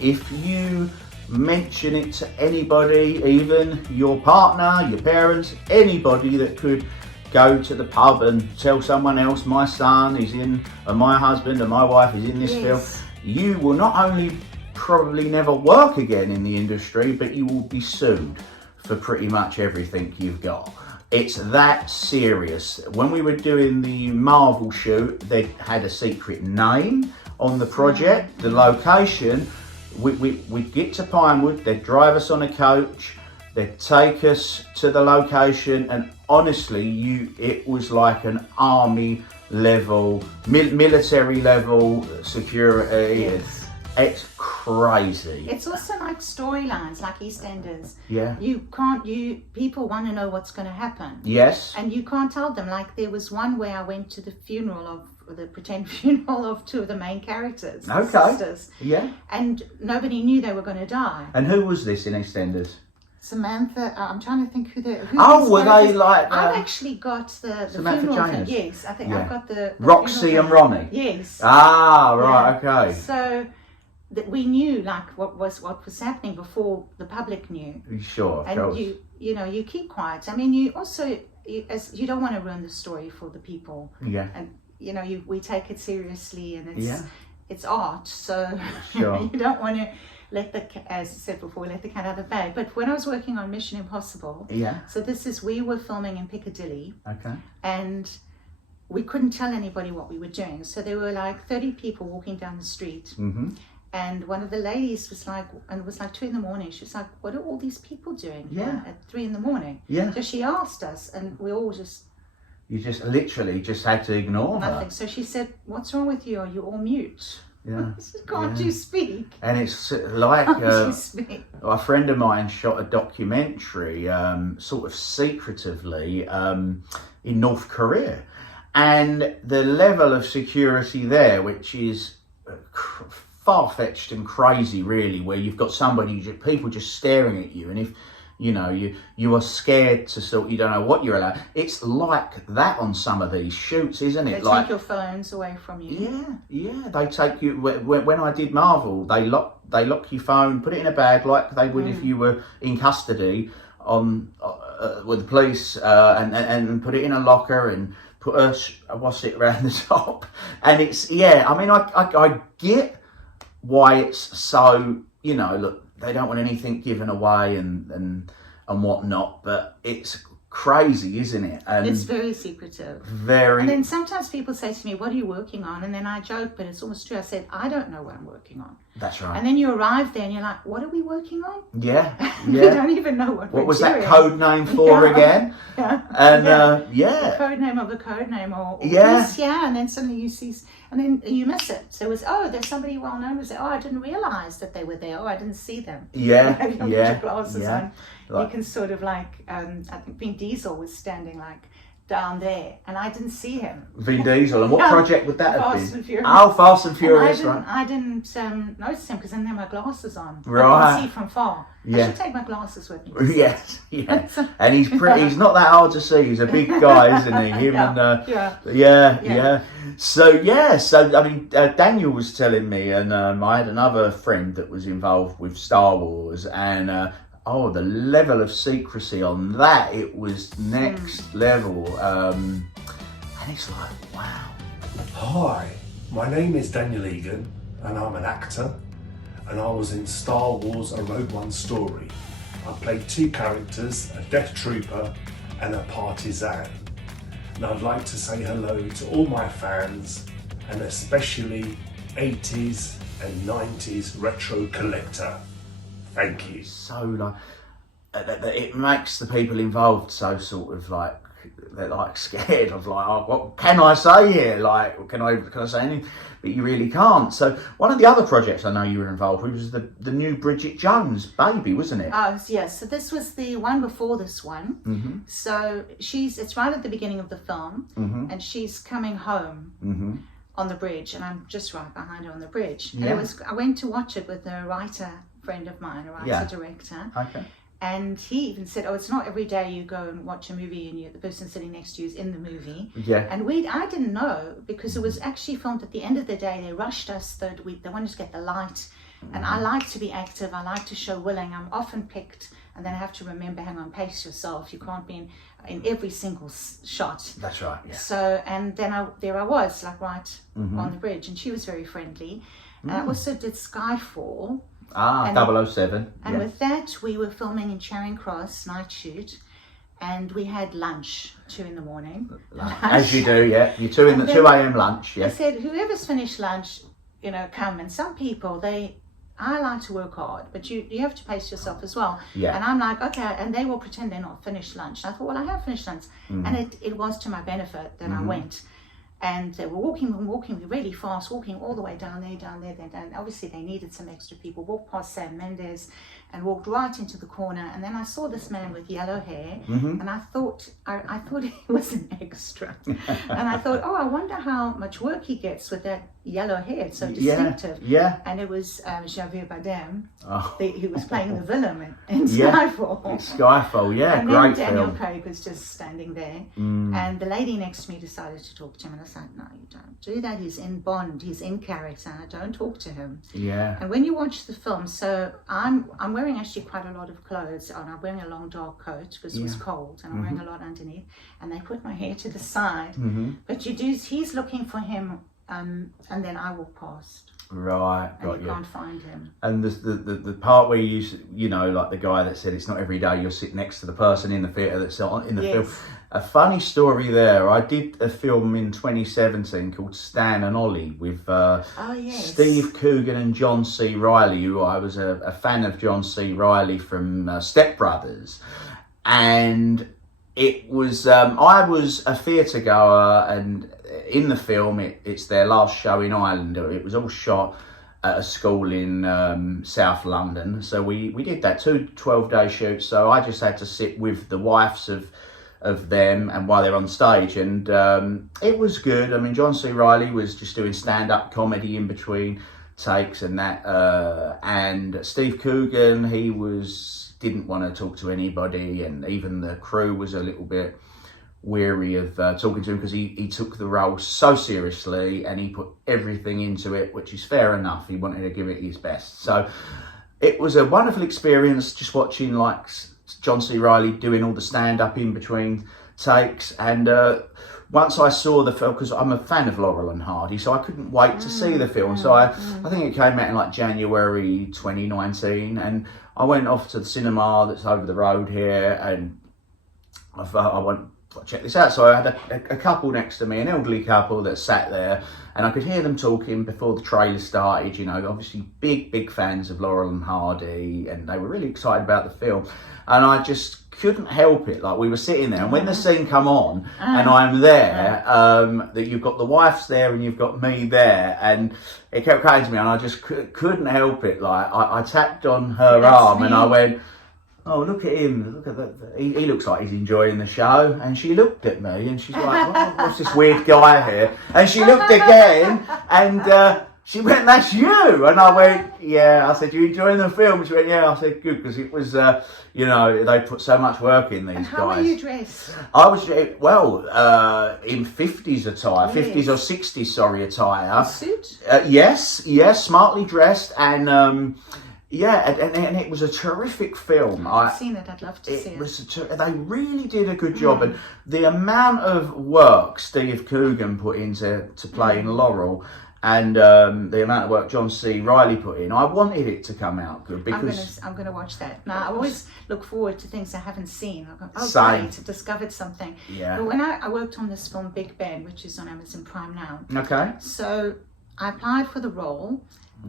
If you mention it to anybody, even your partner, your parents, anybody that could go to the pub and tell someone else, my son is in, or my husband or my wife is in this film, you will not only probably never work again in the industry, but you will be sued for pretty much everything you've got. It's that serious. When we were doing the Marvel shoot, they had a secret name on the project, the location. We'd get to Pinewood, they'd drive us on a coach, they'd take us to the location, and honestly, it was like an army level, military level security. Yes. It's crazy. It's also like storylines, like EastEnders. Yeah. People want to know what's going to happen. Yes. And you can't tell them. Like there was one where I went to the pretend funeral of two of the main characters, the Okay. sisters, Yeah. and nobody knew they were going to die. And who was this in EastEnders? Samantha, I'm trying to think who these Were they characters- like I've actually got the Samantha funeral thing. Janus? Yes, I think Yeah. I've got the Roxy funeral and thing. Ronnie? Yes. Ah, right, Yeah. okay. So that we knew like what was happening before the public knew, Sure, of and course. you keep quiet. I mean, you also as you don't want to ruin the story for the people, Yeah. and we take it seriously, and Yeah. it's art, so Sure. you don't want to let as I said before, let the cat out of the bag. But when I was working on Mission Impossible, Yeah. so we were filming in Piccadilly, Okay. and we couldn't tell anybody what we were doing. So there were like 30 people walking down the street. Mm-hmm. And one of the ladies was like, and it was like 2 a.m. She was like, what are all these people doing here at 3 a.m? Yeah. So she asked us, and we all just You just literally just had to ignore nothing. her. So she said, what's wrong with you? Are you all mute? Yeah. I said, can't you speak? And it's like Can't you speak? a friend of mine shot a documentary, sort of secretively, in North Korea. And the level of security there, which is far-fetched and crazy, really, where you've got people just staring at you, and if you are scared to you don't know what you're allowed. It's like that on some of these shoots, isn't They it? take your phones away from you. Yeah. They take you. When I did Marvel, they lock your phone, put it in a bag like they would if you were in custody with the police, and put it in a locker and put a wash it around the top. And it's I mean, I get why it's so. Look, they don't want anything given away and whatnot, but it's crazy, isn't it? And It's very secretive. very. And then sometimes people say to me, what are you working on? And then I joke, but it's almost true. I said, I don't know what I'm working on. That's right. And then you arrive there and you're like, what are we working on? Yeah, We yeah. don't even know what we're What was doing. that code name for Yeah. again? Yeah. And The code name of a code name or Yeah. this, yeah. And then suddenly you see, and then you miss it. So it was, oh, there's somebody well known who said, oh, I didn't realize that they were there. Oh, I didn't see them. Yeah, You have yeah, your glasses yeah. on. Like- You can sort of like, I think Vin Diesel was standing like down there and I didn't see him. Vin Diesel. And what Yeah. project would that have Fast been? and Furious. Oh, Fast and Furious, and right? I didn't notice him because I didn't have my glasses on. I Right. can see from far. Yeah. I should take my glasses with me. Yes, yeah. And he's pretty. He's not that hard to see. He's a big guy, isn't he? Him Yeah, and yeah. yeah, Yeah. yeah. So I mean, Daniel was telling me, and I had another friend that was involved with Star Wars, and the level of secrecy on that, it was next level. And it's like, wow. Hi, my name is Daniel Egan and I'm an actor, and I was in Star Wars A Rogue One Story. I played two characters, a Death Trooper and a Partisan. And I'd like to say hello to all my fans, and especially 80s and 90s retro collector. Thank you. So like it makes the people involved so sort of like they're like scared of like, oh, what can I say here? Like, can I say anything? But you really can't. So one of the other projects I know you were involved with was the new Bridget Jones baby, wasn't it? Oh, yes. So this was the one before this one. Mm-hmm. So it's right at the beginning of the film, Mm-hmm. and she's coming home Mm-hmm. on the bridge, and I'm just right behind her on the bridge. Yeah. And I went to watch it with a writer friend of mine, a writer Yeah. director, Okay. and he even said, "Oh, it's not every day you go and watch a movie and the person sitting next to you is in the movie." Yeah. And I didn't know, because it was actually filmed at the end of the day. They rushed us that week. They wanted to get the light. And I like to be active. I like to show willing. I'm often picked, and then I have to remember, hang on, pace yourself. You can't be in every single shot. That's right. Yeah. So, and then there I was, like right Mm-hmm. on the bridge, and she was very friendly. And I also did Skyfall. Ah, And- 007. And Yeah. with that, we were filming in Charing Cross, night shoot. And we had lunch, 2 a.m. As you do, yeah. You're 2 And then 2 a.m. lunch, I yeah. said, whoever's finished lunch, come. And some people, I like to work hard, but you have to pace yourself as well. Yeah. And I'm like, okay, and they will pretend they're not finished lunch. And I thought, well, I have finished lunch. Mm. And it was to my benefit that Mm-hmm. I went. And they were walking really fast, walking all the way down there. And obviously they needed some extra people. Walked past Sam Mendes and walked right into the corner. And then I saw this man with yellow hair, Mm-hmm. and I thought he was an extra. And I thought, oh, I wonder how much work he gets with that yellow hair. It's so distinctive. Yeah. And it was Javier Bardem, Oh. who was playing the villain in Yeah. Skyfall. Skyfall, yeah, And great then Daniel film. Craig was just standing there, Mm. and the lady next to me decided to talk to him, and I said, no, you don't do that. He's in Bond, he's in character. Don't talk to him. Yeah. And when you watch the film, so I'm wearing actually quite a lot of clothes on. I'm wearing a long dark coat because it was cold, and I'm wearing a lot underneath. And they put my hair to the side, Mm-hmm. but he's looking for him, and then I walk past, Right, and got you you. can't find him. And the part where you know, like the guy that said it's not every day you'll sit next to the person in the theatre that's in the film. Yes. A funny story there. I did a film in 2017 called Stan and Ollie with Oh yes. Steve Coogan and John C. Reilly, who I was a fan of John C. Reilly from Step Brothers. And it was, I was a theatre goer, and in the film, it's their last show in Ireland. It was all shot at a school in South London. So we did that, 2 12-day shoots. So I just had to sit with the wives of them and while they're on stage, and it was good. I mean, John C. Reilly was just doing stand-up comedy in between takes and that, and Steve Coogan, he didn't want to talk to anybody, and even the crew was a little bit weary of talking to him because he took the role so seriously and he put everything into it, which is fair enough. He wanted to give it his best. So it was a wonderful experience just watching like John C. Reilly doing all the stand-up in between takes. And once I saw the film, because I'm a fan of Laurel and Hardy, so I couldn't wait to see the film. So I think it came out in like January 2019, and I went off to the cinema that's over the road here, and I thought I went, check this out. So I had a couple next to me, an elderly couple that sat there, and I could hear them talking before the trailer started. You know, obviously big fans of Laurel and Hardy, and they were really excited about the film. And I just couldn't help it. Like, we were sitting there, and when the scene come on, and I'm there, that you've got the wife's there and you've got me there, and it kept coming to me, and I just couldn't help it. Like, I tapped on her arm, and I went, "Oh, look at him! Look at that! He looks like he's enjoying the show." And she looked at me, and she's like, "What's this weird guy here?" And she looked again, and she went, "That's you." And I went, "Yeah." I said, "You enjoying the film?" She went, "Yeah." I said, "Good," because it was, you know, they put so much work in these And guys. how were you dressed? I was, in 50s attire, 50s or 60s, sorry, attire. A suit? Yes, smartly dressed, and and it was a terrific film. I've seen it. I'd love to see it. They really did a good job, and the amount of work Steve Coogan put into playing Laurel, and the amount of work John C. Reilly put in, I wanted it to come out good because I'm gonna watch that. Now I always look forward to things I haven't seen. I go, oh Same. great, I've discovered something. Yeah. But when I worked on this film Big Ben, which is on Amazon Prime now. Okay. So I applied for the role,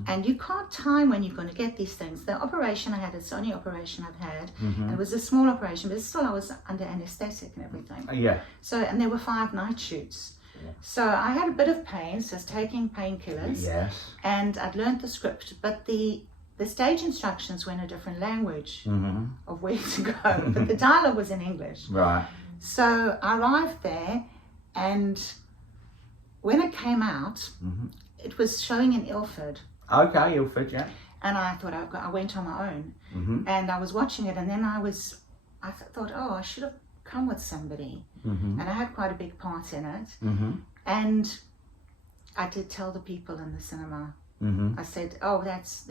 and you can't time when you're going to get these things. The operation I had, it's the only operation I've had, and it was a small operation, but still I was under anesthetic and everything. Yeah. So, and there were 5 night shoots. So I had a bit of pain, so I was taking painkillers. Yes. And I'd learned the script, but the stage instructions were in a different language of where to go, but the dialogue was in English. Right. So I arrived there, and when it came out, it was showing in Ilford. Okay, Ilford, yeah. And I thought I went on my own, and I was watching it, and then I thought, oh, I should have come with somebody, and I had quite a big part in it, and I did tell the people in the cinema. I said, oh, that's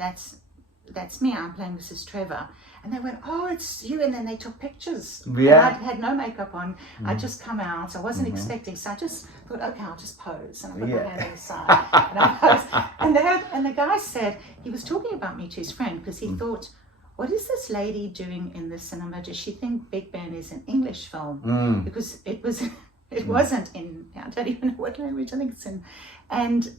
me. I'm playing Mrs. Trevor, and they went, oh, it's you. And then they took pictures. Yeah. And I had no makeup on. I'd just come out. I wasn't expecting, so I just thought, okay, I'll just pose, and I put my hand on the side, and I posed. And the guy said he was talking about me to his friend because he thought, what is this lady doing in the cinema? Does she think Big Ben is an English film? Because it was, it wasn't in, I don't even know what language, I think it's in. And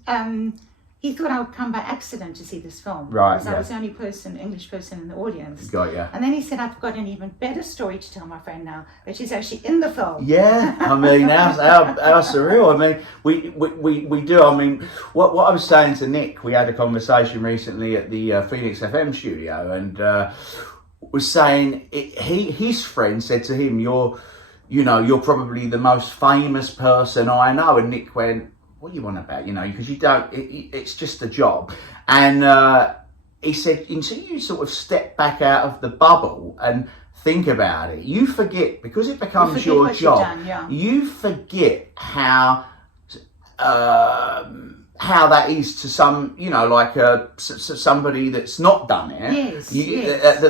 he thought I would come by accident to see this film. Right, because I was the only English person in the audience. Got ya. And then he said, I've got an even better story to tell my friend now, which is actually in the film. Yeah, I mean, how surreal. I mean, we do. I mean, what I was saying to Nick, we had a conversation recently at the Phoenix FM studio, and was saying his friend said to him, you're probably the most famous person I know. And Nick went, what are you on about? You know, because you don't, it's just a job. And he said, until you sort of step back out of the bubble and think about it, you forget, because it becomes your job, you forget how that is to some, like somebody that's not done it. Yes.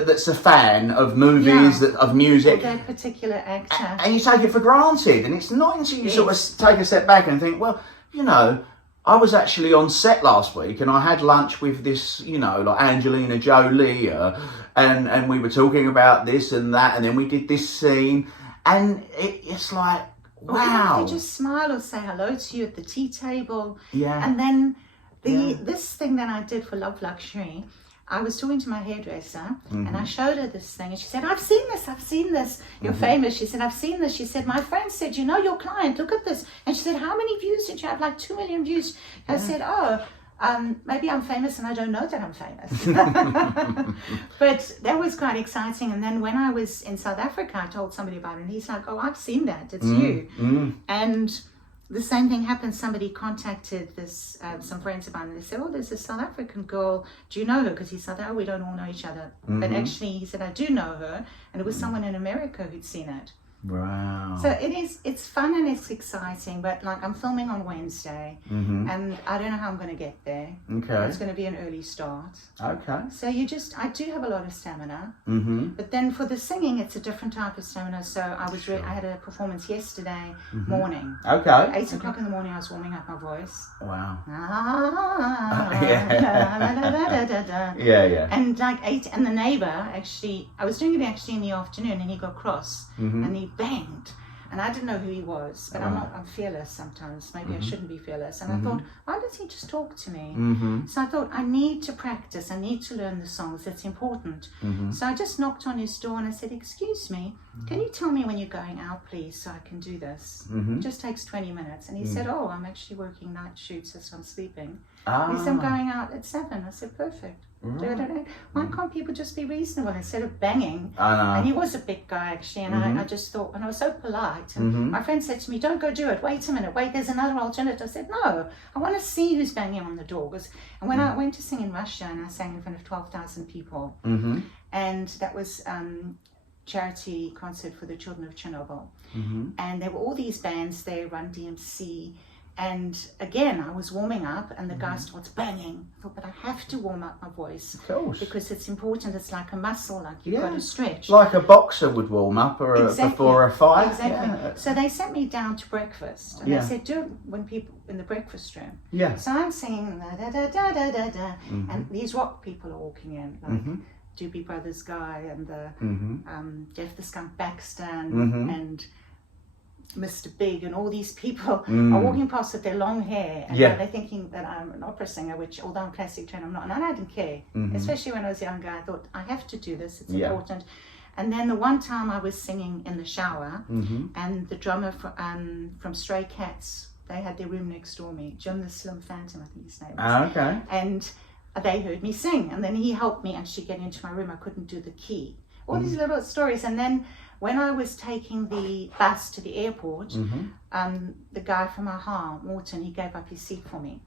That's a fan of movies, of music. Or that particular actor. And you take it for granted. And it's not until you sort of take a step back and think, well, I was actually on set last week and I had lunch with this, like Angelina Jolie, and we were talking about this and that, and then we did this scene, and it's like, wow. They just smile or say hello to you at the tea table. Yeah. And then this thing that I did for Love Luxury, I was talking to my hairdresser and I showed her this thing, and she said, I've seen this. You're famous. She said, I've seen this. She said, my friend said, your client, look at this. And she said, how many views did you have? Like 2 million views. I said, maybe I'm famous and I don't know that I'm famous. But that was quite exciting. And then when I was in South Africa, I told somebody about it, and he's like, oh, I've seen that. It's you. And the same thing happened. Somebody contacted some friends of mine, and they said, oh, there's a South African girl. Do you know her? Because he said, oh, we don't all know each other. But actually, he said, I do know her. And it was someone in America who'd seen it. Wow. So it's fun and it's exciting, but like I'm filming on Wednesday and I don't know how I'm going to get there. Okay. It's going to be an early start. Okay. So I do have a lot of stamina, but then for the singing, it's a different type of stamina. So I had a performance yesterday morning. Okay. 8 o'clock in the morning, I was warming up my voice. Wow. Yeah. And like 8, and the neighbor actually, I was doing it actually in the afternoon, and he got cross, and he banged. And I didn't know who he was, but I'm fearless sometimes. Maybe I shouldn't be fearless. And I thought, why doesn't he just talk to me? So I thought, I need to practice. I need to learn the songs. It's important. So I just knocked on his door and I said, excuse me, can you tell me when you're going out, please, so I can do this? It just takes 20 minutes. And he said, oh, I'm actually working night shoots, so I'm sleeping. He said, I'm going out at 7. I said, perfect. Why can't people just be reasonable instead of banging? And he was a big guy actually, and I just thought, and I was so polite, and my friend said to me, don't go do it, wait a minute, wait, there's another alternative. I said, no, I want to see who's banging on the doors. And when I went to sing in Russia, and I sang in front of 12,000 people, and that was charity concert for the children of Chernobyl, and there were all these bands there, Run DMC. And again, I was warming up and the guy starts banging. I thought, but I have to warm up my voice. Of course. Because it's important. It's like a muscle, like you've got to stretch. Like a boxer would warm up or before a fight. Exactly. Yeah. So they sent me down to breakfast. And they said, do it when people in the breakfast room. Yeah. So I'm singing, da da da da da da. And these rock people are walking in, like Doobie Brothers guy and the Jeff the Skunk Baxter and Mr. Big and all these people are walking past with their long hair and they're thinking that I'm an opera singer, which although I'm classic trained, I'm not. And I didn't care, especially when I was younger. I thought, I have to do this, it's important. And then the one time I was singing in the shower and the drummer from Stray Cats, they had their room next door me, Jim the Slim Phantom, I think his name was. Okay. And they heard me sing and then he helped me actually get into my room. I couldn't do the key. All these little stories. And then when I was taking the bus to the airport, the guy from Aha, Morton, he gave up his seat for me.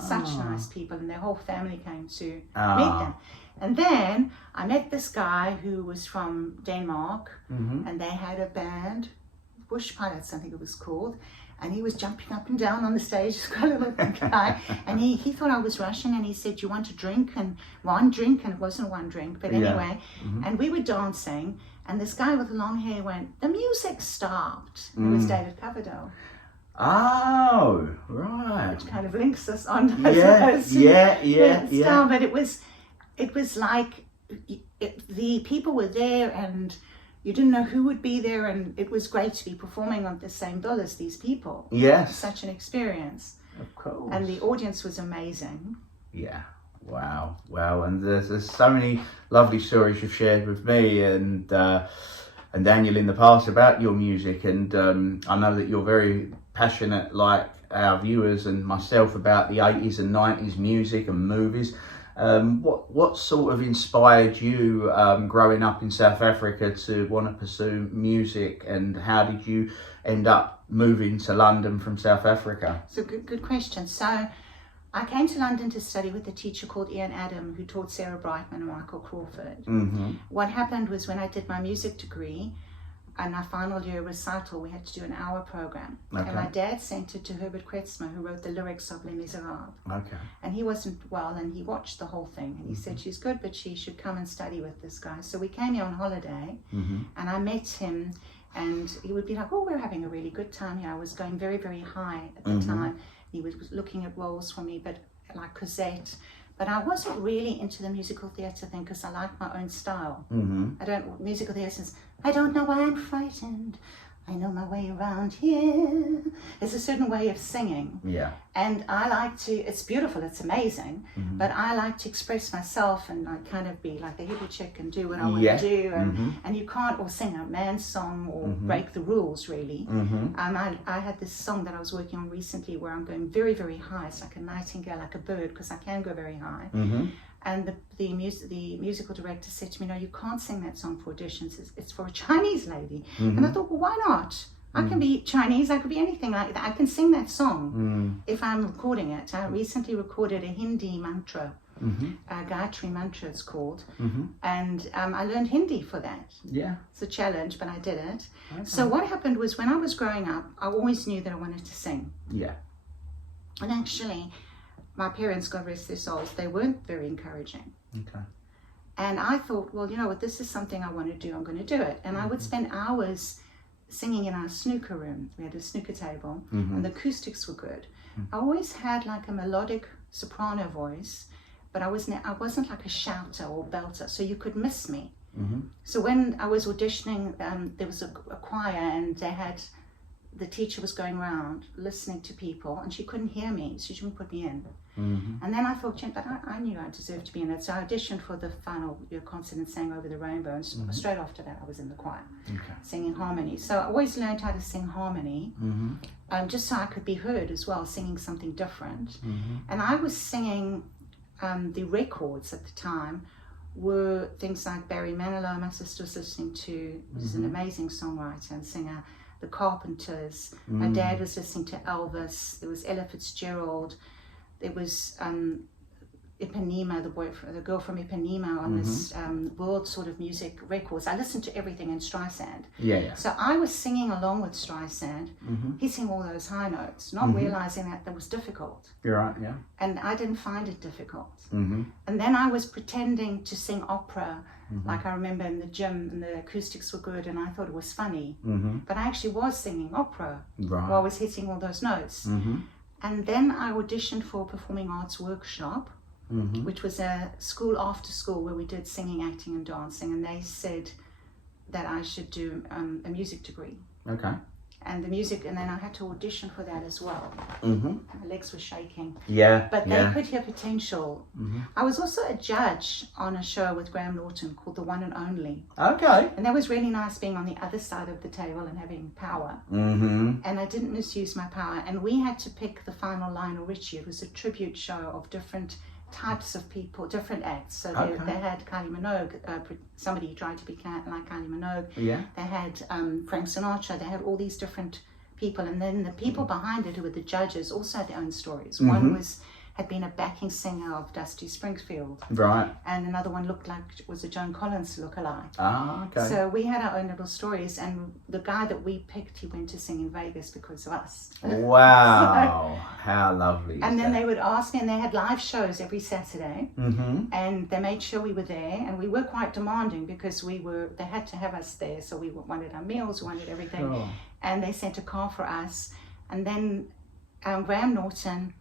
Such nice people, and their whole family came to meet them. And then I met this guy who was from Denmark, and they had a band, Bush Pilots, I think it was called. And he was jumping up and down on the stage, this quite a little guy. And he thought I was Russian, and he said, "You want a drink?" And one drink, and it wasn't one drink, but anyway. And we were dancing, and this guy with the long hair went, "The music stopped." It was David Coverdale. Oh, right. Which kind of links us on. But it was like the people were there, and you didn't know who would be there, and it was great to be performing on the same bill as these people. Yes. Such an experience. Of course. And the audience was amazing. Yeah. Wow. And there's so many lovely stories you've shared with me and Daniel in the past about your music, and I know that you're very passionate, like our viewers and myself, about the 80s and 90s music and movies. What sort of inspired you growing up in South Africa to want to pursue music, and how did you end up moving to London from South Africa? It's a good question. So I came to London to study with a teacher called Ian Adam, who taught Sarah Brightman and Michael Crawford. What happened was when I did my music degree, and our final year recital, we had to do an hour program. Okay. And my dad sent it to Herbert Kretzmer, who wrote the lyrics of Les Miserables. Okay. And he wasn't well, and he watched the whole thing. And he said, she's good, but she should come and study with this guy. So we came here on holiday, and I met him, and he would be like, oh, we're having a really good time here. I was going very, very high at the time. He was looking at roles for me, but like Cosette. But I wasn't really into the musical theatre thing because I like my own style. Musical theatre says, I don't know why I'm frightened. I know my way around here. There's a certain way of singing. Yeah. And I like to, it's beautiful, it's amazing, but I like to express myself and like kind of be like a hippie chick and do what I want to do. And you can't or sing a man's song or break the rules, really. I had this song that I was working on recently where I'm going very, very high. It's like a nightingale, like a bird, because I can go very high. And the musical director said to me, no, you can't sing that song for auditions. It's for a Chinese lady. And I thought, well, why not? I can be Chinese. I could be anything like that. I can sing that song if I'm recording it. I recently recorded a Hindi mantra, Gayatri mantra it's called. And I learned Hindi for that. Yeah. It's a challenge, but I did it. Okay. So what happened was when I was growing up, I always knew that I wanted to sing. Yeah. And actually, my parents, God rest their souls, they weren't very encouraging. Okay. And I thought, well, you know what, this is something I want to do, I'm going to do it. And I would spend hours singing in our snooker room. We had a snooker table, and the acoustics were good. I always had like a melodic soprano voice, but I wasn't like a shouter or belter, so you could miss me. So when I was auditioning, there was a choir, and the teacher was going around listening to people, and she couldn't hear me, so she wouldn't put me in. And then I thought, but I knew I deserved to be in it, so I auditioned for the final concert and sang Over the Rainbow, and straight after that I was in the choir, singing harmony. So I always learned how to sing harmony, just so I could be heard as well, singing something different. And I was singing, the records at the time were things like Barry Manilow, my sister was listening to, who's an amazing songwriter and singer, the Carpenters. My dad was listening to Elvis. There was Ella Fitzgerald. There was Ipanema, the girl from Ipanema on this world sort of music records. I listened to everything in Streisand. So I was singing along with Streisand, hitting all those high notes, not realizing that was difficult. You're right, yeah. And I didn't find it difficult. And then I was pretending to sing opera. Like I remember in the gym, and the acoustics were good, and I thought it was funny. But I actually was singing opera while I was hitting all those notes. And then I auditioned for a performing arts workshop, which was a school after school where we did singing, acting and dancing, and they said that I should do a music degree. And the music, and then I had to audition for that as well. My legs were shaking. But they could hear potential. I was also a judge on a show with Graham Norton called The One and Only. And that was really nice, being on the other side of the table and having power. And I didn't misuse my power. And we had to pick the final Lionel Richie. It was a tribute show of different types of people, different acts. So they had Kylie Minogue, somebody who tried to be like Kylie Minogue. They had Frank Sinatra. They had all these different people, and then the people behind it, who were the judges, also had their own stories. One had been a backing singer of Dusty Springfield, and another one looked like was a Joan Collins lookalike. So we had our own little stories, and the guy that we picked, he went to sing in Vegas because of us. Wow. How lovely. And then they would ask me, and they had live shows every Saturday, and they made sure we were there, and we were quite demanding because they had to have us there, so we wanted our meals, we wanted everything. And they sent a car for us. And then Graham Norton,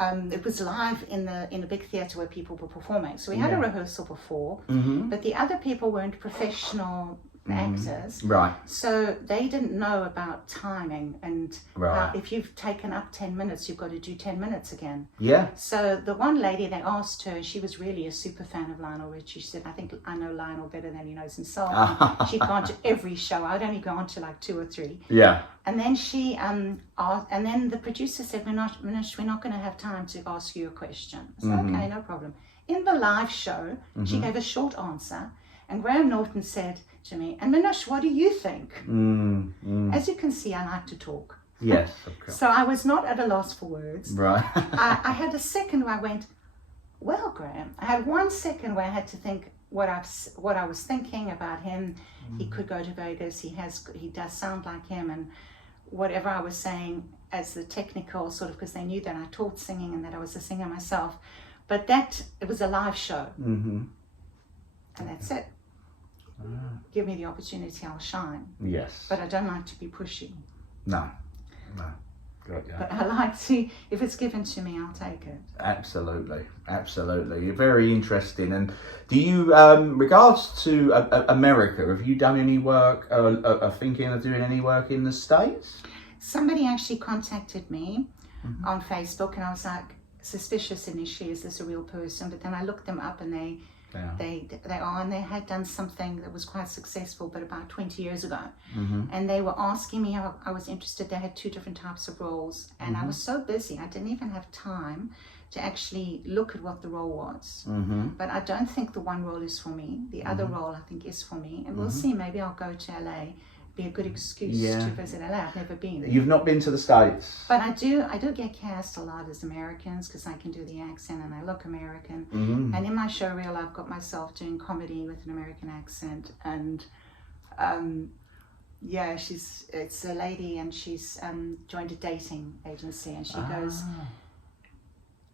it was live in a big theatre where people were performing. So we had a rehearsal before, but the other people weren't professional actors. So they didn't know about timing and how, if you've taken up 10 minutes, you've got to do 10 minutes again. So the one lady, they asked her, she was really a super fan of Lionel Richie. She said, I think I know Lionel better than he knows himself. She'd gone to every show. I'd only gone to like 2 or 3. And then she asked, and then the producer said, Minouche, we're not going to have time to ask you a question. I said, okay, no problem. In the live show, she gave a short answer, and Graham Norton said to me, and Minouche, what do you think? As you can see, I like to talk. Yes, of course. So I was not at a loss for words. I had a second where I went, well, Graham. I had 1 second where I had to think what I was thinking about him. He could go to Vegas. He does sound like him, and whatever I was saying as the technical sort of, because they knew that I taught singing and that I was a singer myself. But it was a live show, and that's it. Give me the opportunity, I'll shine. But I don't like to be pushy. No. But I like to, if it's given to me, I'll take it. Absolutely. You're very interesting. And do you, regards to America, have you done any work, are thinking of doing any work in the States? Somebody actually contacted me on Facebook, and I was like, suspicious initially, is this a real person? But then I looked them up, and they are, and they had done something that was quite successful, but about 20 years ago. And they were asking me how I was interested. They had 2 different types of roles, and I was so busy I didn't even have time to actually look at what the role was. But I don't think the one role is for me. The other role I think is for me, and we'll see. Maybe I'll go to LA. Be a good excuse to visit LA. I've never been. You've not been to the States? But I do get cast a lot as Americans because I can do the accent and I look American. And in my show reel, I've got myself doing comedy with an American accent. And it's a lady, and she's joined a dating agency, and she goes,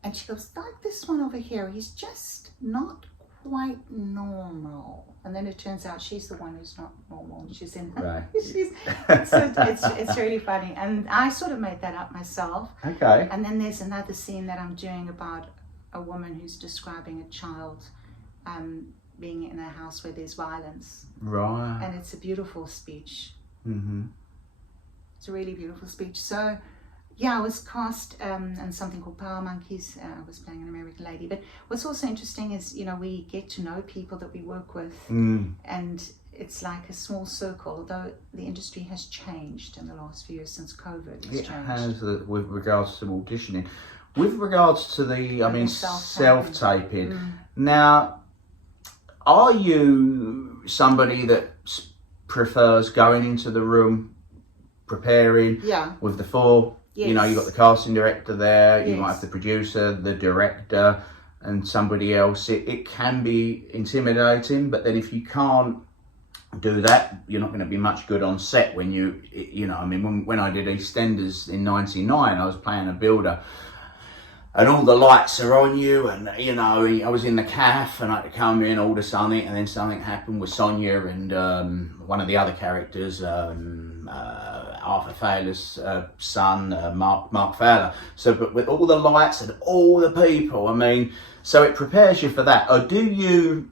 like this one over here, he's just not quite normal. And then it turns out she's the one who's not normal. She's in it's really funny. And I sort of made that up myself. And then there's another scene that I'm doing about a woman who's describing a child being in a house where there's violence. Right. And it's a beautiful speech. Mm-hmm. It's a really beautiful speech. So, yeah, I was cast in something called Power Monkeys. I was playing an American lady. But what's also interesting is, you know, we get to know people that we work with. And it's like a small circle, although the industry has changed in the last few years since COVID. It has, with regards to auditioning. With regards to the, self-taping. Now, are you somebody that prefers going into the room, preparing with the four? Yes. You know, you've got the casting director there, you Yes. might have the producer, the director, and somebody else. It can be intimidating, but then if you can't do that, you're not going to be much good on set when you know, I mean, when I did EastEnders in '99, I was playing a builder, and all the lights are on you, and you know, I was in the caf and I had to come in, order something, and then something happened with Sonia and one of the other characters, Arthur Fowler's son, Mark Fowler. So, but with all the lights and all the people, I mean, so it prepares you for that. Or do you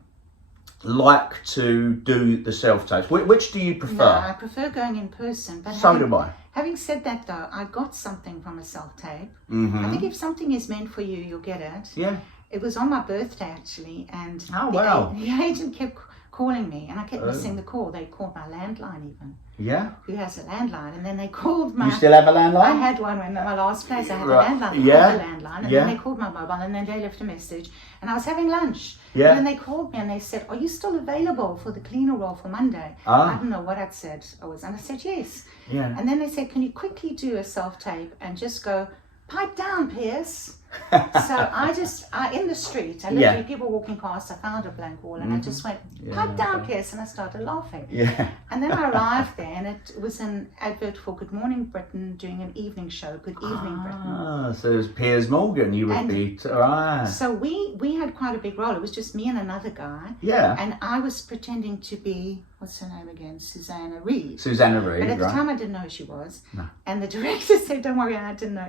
like to do the self-tapes? Which do you prefer? No, I prefer going in person. But So do I. Having said that, though, I got something from a self-tape. Mm-hmm. I think if something is meant for you, you'll get it. Yeah. It was on my birthday, actually, and the agent kept calling me, and I kept missing the call. They called my landline even. Yeah. Who has a landline? And then they called my... You still have a landline? I had one when my last place. I had Right. a landline. Yeah. I had a landline, and then they called my mobile, and then they left a message, and I was having lunch. Yeah. And then they called me and they said, "Are you still available for the cleaner role for Monday?" I don't know what I'd said. And I said yes. Yeah. And then they said, "Can you quickly do a self-tape and just go, pipe down, Pierce?" So I in the street, I literally, people walking past, I found a blank wall, and I just went, "Pipe down, Pierce," and I started laughing. Yeah. And then I arrived there, and it was an advert for Good Morning Britain doing an evening show, Good Evening Britain. So it was Piers Morgan, you would be, right. So we had quite a big role. It was just me and another guy. Yeah. And I was pretending to be, what's her name again? Susanna Reid. Susanna Reid, But at the right. time I didn't know who she was. No. And the director said, "Don't worry, I didn't know."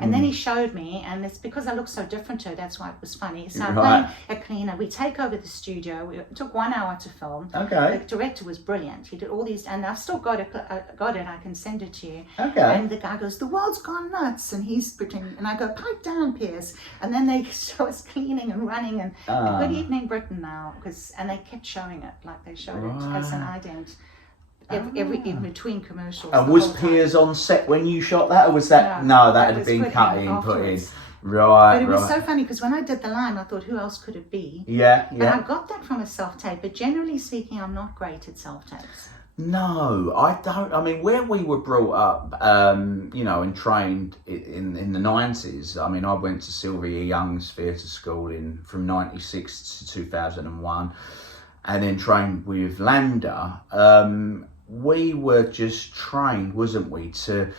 And then he showed me, and it's because I looked so different to her, that's why it was funny. So I'm playing a cleaner. We take over the studio. It took 1 hour to film. Okay. The director was brilliant. He did all these, and I've still got it. I can send it to you. Okay. And the guy goes, "The world's gone nuts," and he's pretending. And I go, "Pipe down, Pierce." And then they show us cleaning and running and Good Evening Britain now, and they kept showing it like they showed it as an ident. Every in between commercials. And the was whole time. Piers on set when you shot that, or was that that that had was been put cut in in, put in? afterwards. Right, But it was right. so funny because when I did the line, I thought, who else could it be? Yeah, And I yeah. got that from a self-tape, but generally speaking, I'm not great at self-tapes. No, I don't. I mean, where we were brought up, you know, and trained in the 90s. I mean, I went to Sylvia Young's theatre school from 96 to 2001, and then trained with Lambda. We were just trained, wasn't we, to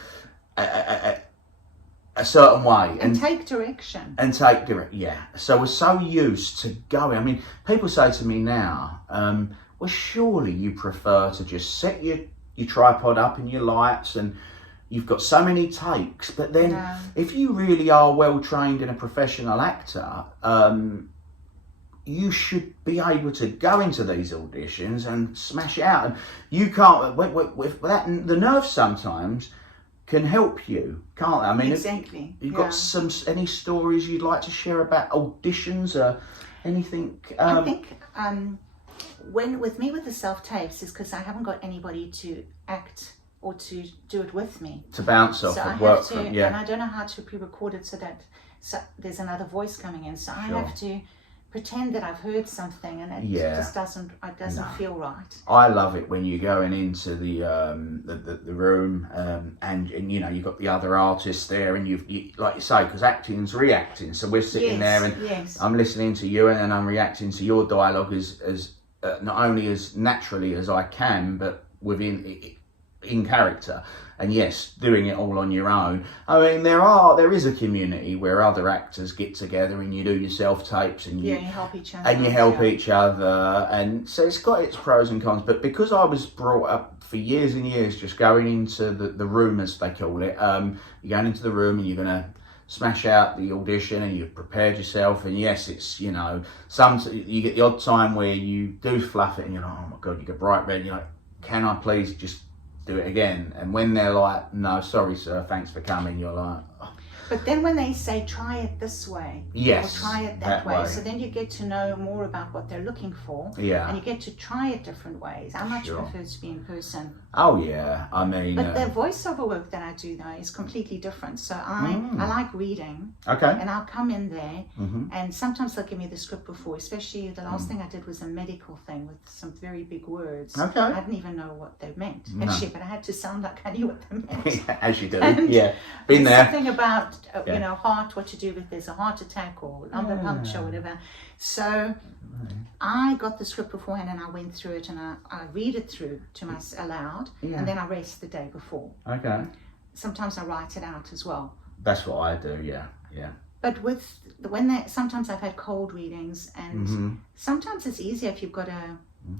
a certain way And take direction. and take direct. Yeah. So we're so used to going. I mean, people say to me now, well, surely you prefer to just set your tripod up and your lights, and you've got so many takes. But then, if you really are well trained and a professional actor, you should be able to go into these auditions and smash it out. And you can't. With that, the nerves sometimes can help you, can't they? I mean, Exactly. you've got any stories you'd like to share about auditions or anything? I think with the self-tapes is because I haven't got anybody to act or to do it with me. To bounce off So I and work have to, from, and I don't know how to pre-record it so there's another voice coming in. So I have to pretend that I've heard something, and it just doesn't feel right. I love it when you're going into the room, and you know, you've got the other artists there, and you like you say, because acting's reacting. So we're sitting there, and I'm listening to you, and then I'm reacting to your dialogue as not only as naturally as I can, but in character. And yes, doing it all on your own. I mean, there is a community where other actors get together and you do your self-tapes and you help each other. And you help each other. And so it's got its pros and cons. But because I was brought up for years and years just going into the room, as they call it, you're going into the room and you're going to smash out the audition and you've prepared yourself, and yes, it's, you know, some you get the odd time where you do fluff it and you're like, oh my god, you get bright red and you're like, can I please just do it again? And when they're like, no, sorry sir, thanks for coming, you're like, oh. But then when they say try it this way, Yes, or try it that way, so then you get to know more about what they're looking for, Yeah. and you get to try it different ways. I much Sure. prefer to be in person. Oh yeah, I mean, But the voiceover work that I do though is completely different. So I like reading, okay, and I'll come in there, and sometimes they'll give me the script before. Especially the last thing I did was a medical thing with some very big words. Okay. I didn't even know what they meant actually, but I had to sound like I knew what they meant. as you do, And yeah, been there's there. something about Yeah. you know, heart, what to do if there's a heart attack or lumbar puncture or whatever. So I got the script beforehand and I went through it and I read it through to myself aloud, and then I rest the day before. Okay, Sometimes I write it out as well. that's what I do. Yeah, yeah. But sometimes I've had cold readings, and sometimes it's easier if you've got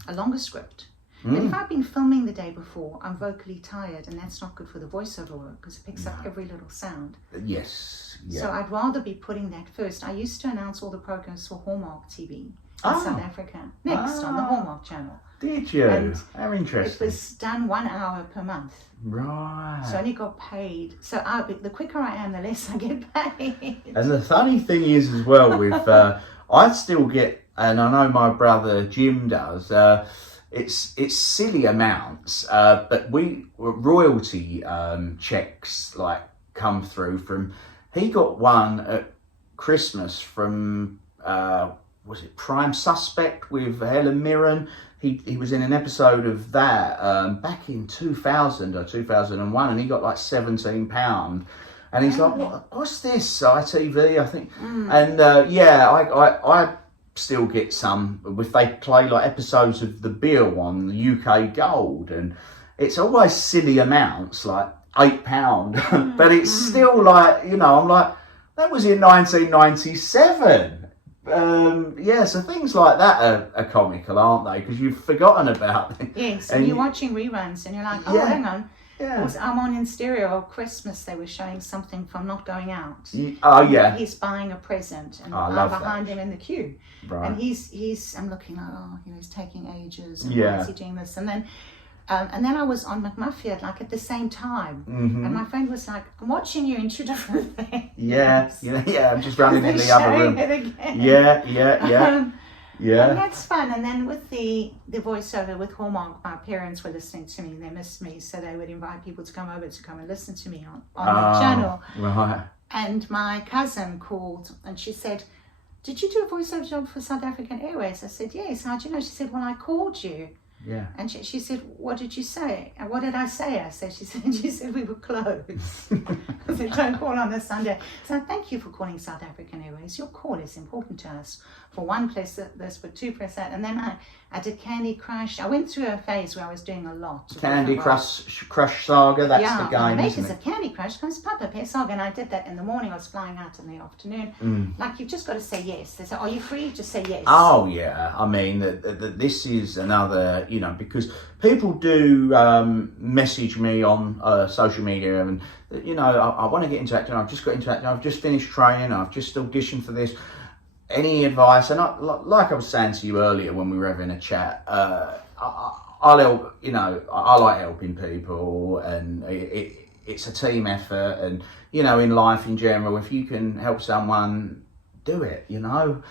a longer script. But if I've been filming the day before, I'm vocally tired, and that's not good for the voiceover work because it picks up every little sound. Yes. Yeah. So I'd rather be putting that first. I used to announce all the programs for Hallmark TV in South Africa, next on the Hallmark channel. Did you? And How It interesting. was done 1 hour per month. Right. So I only got paid. So the quicker I am, the less I get paid. And the funny thing is as well with, I still get, and I know my brother Jim does, it's silly amounts, but royalty checks like come through from, he got one at Christmas from, was it Prime Suspect with Helen Mirren? He was in an episode of that back in 2000 or 2001, and he got like £17. And he's like, what's this, ITV, I think? And I still get some, if they play like episodes of The Bill on the UK Gold, and it's always silly amounts, like £8, but it's still like, you know, I'm like, that was in 1997. So things like that are comical, aren't they? Because you've forgotten about them. Yes, and you're watching reruns and you're like, oh, Yeah. hang on. Yeah. I'm on in stereo. Christmas, they were showing something from Not Going Out. Oh yeah. He's buying a present, and I I'm love that. behind him in the queue. Right. And I'm looking like, oh, you know, he's taking ages. And Yeah. why is he doing this? And then I was on McMuffin like at the same time, and my friend was like, I'm watching you in two different things. Yeah. I'm just running in They're the other showing room. it again. Yeah. And that's fun. And then with the voiceover with Hallmark, my parents were listening to me. They missed me, so they would invite people to come over to come and listen to me on the channel. Right. And my cousin called and she said, did you do a voiceover job for South African Airways? I said, yes. How'd you know? She said, well, I called you. Yeah. And she said, what did you say? And what did I say? I said, she said we were closed. I said, don't call on a Sunday. So thank you for calling South African Airways. Your call is important to us. For one, place this, for two, press that. And then I did Candy Crush. I went through a phase where I was doing a lot. of Candy different roles. Crush Saga, that's the On game, the isn't makers it? of Candy Crush comes Papa Pear Saga, and I did that in the morning. I was flying out in the afternoon. Like, you've just got to say yes. They say, are you free? Just say yes. Oh yeah, I mean, this is another, you know, because people do message me on social media, and you know, I want to get into acting. I've just got into acting. I've just finished training. I've just auditioned for this. Any advice? And like I was saying to you earlier when we were having a chat, I'll help. You know, I like helping people, and it's a team effort. And you know, in life in general, if you can help someone, do it. You know,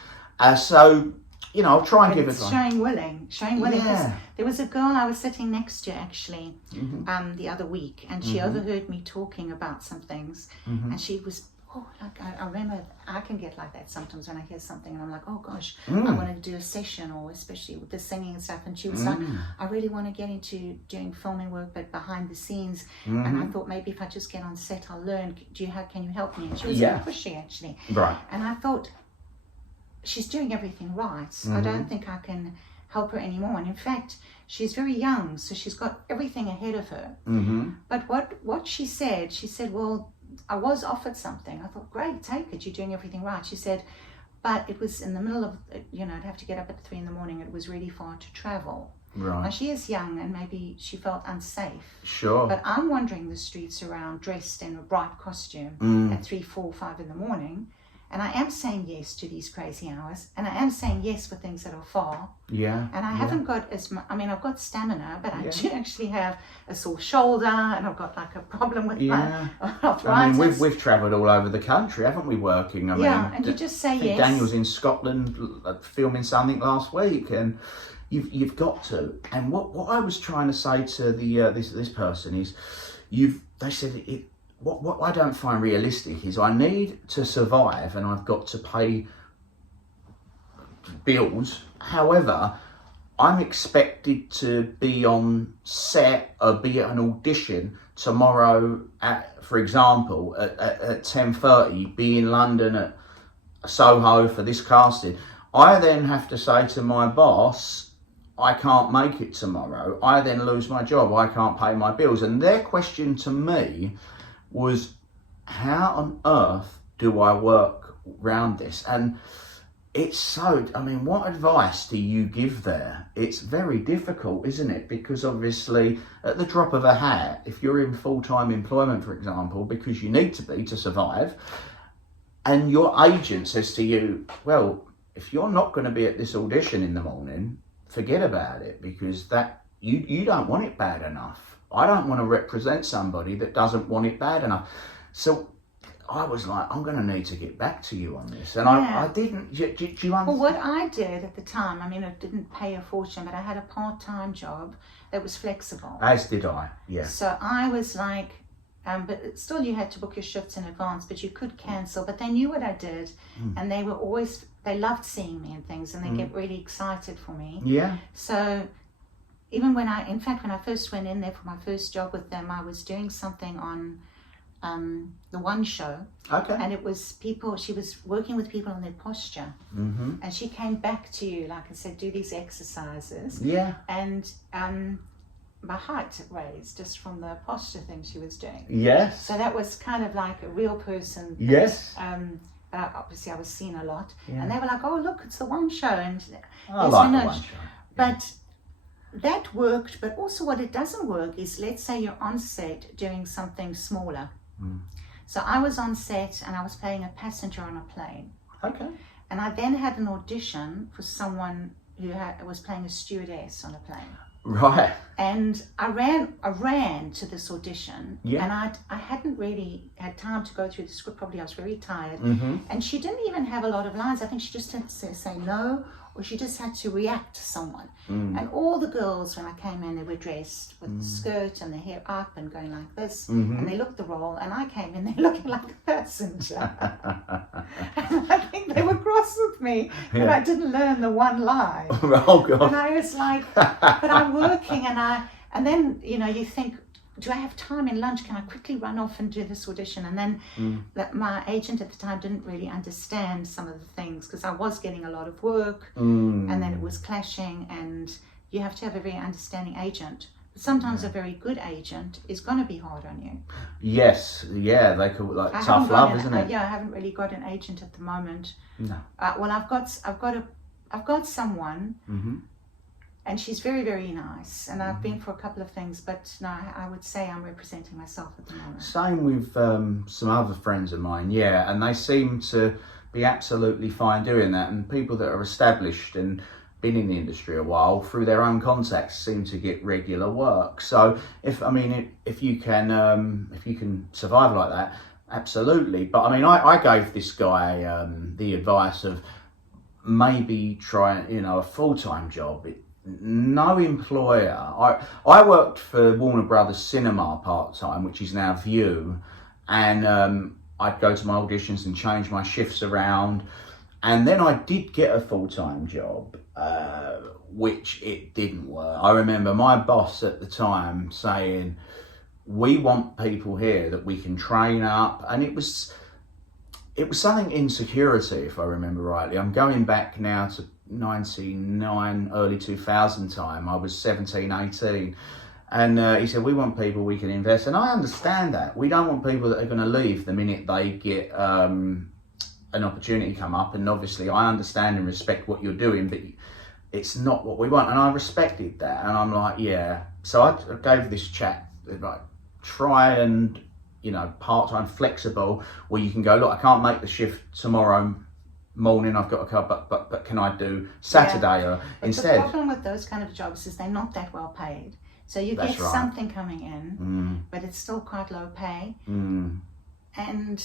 so. You know, I'll try and give It's it. showing willing. Yeah. There was a girl I was sitting next to actually the other week, and she overheard me talking about some things, and she was, I remember I can get like that sometimes when I hear something and I'm like, oh gosh, I want to do a session, or especially with the singing and stuff, and she was like, I really want to get into doing filming work but behind the scenes, and I thought maybe if I just get on set I'll learn. Can you help me? And she was very pushy actually. Right. And I thought, she's doing everything right. I don't think I can help her anymore. And in fact, she's very young, so she's got everything ahead of her. But what she said, well, I was offered something. I thought, great, take it. You're doing everything right. She said, but it was in the middle of, you know, I'd have to get up at 3 a.m. It was really far to travel. Right. Now she is young and maybe she felt unsafe. Sure. But I'm wandering the streets around dressed in a bright costume at 3, 4, 5 in the morning. And I am saying yes to these crazy hours. And I am saying yes for things that are far. Yeah. And I haven't got as much, I mean, I've got stamina, but I do actually have a sore shoulder and I've got like a problem with my arthritis. I mean, we've travelled all over the country, haven't we, working? I mean, and you just say yes. Daniel's in Scotland filming something last week, and you've got to. And what I was trying to say to the this person is, they said what I don't find realistic is I need to survive and I've got to pay bills. However, I'm expected to be on set or be at an audition tomorrow at, for example, at 10:30, be in London at Soho for this casting. I then have to say to my boss, I can't make it tomorrow. I then lose my job. I can't pay my bills. And their question to me was, how on earth do I work around this? And it's so, I mean, what advice do you give there? It's very difficult, isn't it? Because obviously, at the drop of a hat, if you're in full-time employment, for example, because you need to be to survive, and your agent says to you, well, if you're not going to be at this audition in the morning, forget about it, because that you don't want it bad enough. I don't want to represent somebody that doesn't want it bad enough. So I was like, I'm going to need to get back to you on this. And I didn't. Do you understand? Well, what I did at the time, I mean, it didn't pay a fortune, but I had a part-time job that was flexible. As did I, yeah. So I was like, but still you had to book your shifts in advance, but you could cancel. But they knew what I did, and they loved seeing me and things, and they get really excited for me. Yeah. So even when I first went in there for my first job with them, I was doing something on the One Show. Okay. And it was she was working with people on their posture. Mm-hmm. And she came back to you, like I said, do these exercises. Yeah. And my height raised just from the posture thing she was doing. Yes. So that was kind of like a real person. Yes. Obviously I was seen a lot. Yeah. And they were like, oh, look, it's the One Show. And I like the One Show. But that worked, but also what it doesn't work is, let's say you're on set doing something smaller. So I was on set and I was playing a passenger on a plane. Okay. And I then had an audition for someone who was playing a stewardess on a plane. Right. And I ran to this audition, Yeah. and I hadn't really had time to go through the script properly. I was very tired. Mm-hmm. And she didn't even have a lot of lines. I think she just had to say no, or she just had to react to someone. And all the girls, when I came in, they were dressed with the skirt and the hair up and going like this, and they looked the role, and I came in there looking like a passenger. And I think they were cross with me that I didn't learn the one line. Oh God. And I was like, but I'm working, and then, you know, you think, do I have time in lunch? Can I quickly run off and do this audition? And then my agent at the time didn't really understand some of the things, because I was getting a lot of work and then it was clashing, and you have to have a very understanding agent. But sometimes a very good agent is going to be hard on you. Yes, yeah, they could, like, tough love, isn't it? Yeah, I haven't really got an agent at the moment. No. Well, I've got someone. Mm-hmm. And she's very, very nice. And I've been for a couple of things, but no, I would say I'm representing myself at the moment. Same with some other friends of mine, yeah, and they seem to be absolutely fine doing that. And people that are established and been in the industry a while, through their own contacts, seem to get regular work. So if you can survive like that, absolutely. But I mean, I gave this guy the advice of maybe trying, a full-time job. No employer. I worked for Warner Brothers Cinema part-time, which is now View, and I'd go to my auditions and change my shifts around, and then I did get a full-time job, which it didn't work. I remember my boss at the time saying, we want people here that we can train up, and it was something insecurity, if I remember rightly. I'm going back now to 99, early 2000 time. I was 17, 18. And he said, we want people we can invest. And I understand that. We don't want people that are going to leave the minute they get an opportunity come up. And obviously I understand and respect what you're doing, but it's not what we want. And I respected that, and I'm like, yeah. So I gave this chat, like, try and, part-time, flexible, where you can go, look, I can't make the shift tomorrow morning, I've got to come, but can I do Saturday or but instead? The problem with those kind of jobs is they're not that well paid. So you That's get right. something coming in, but it's still quite low pay. And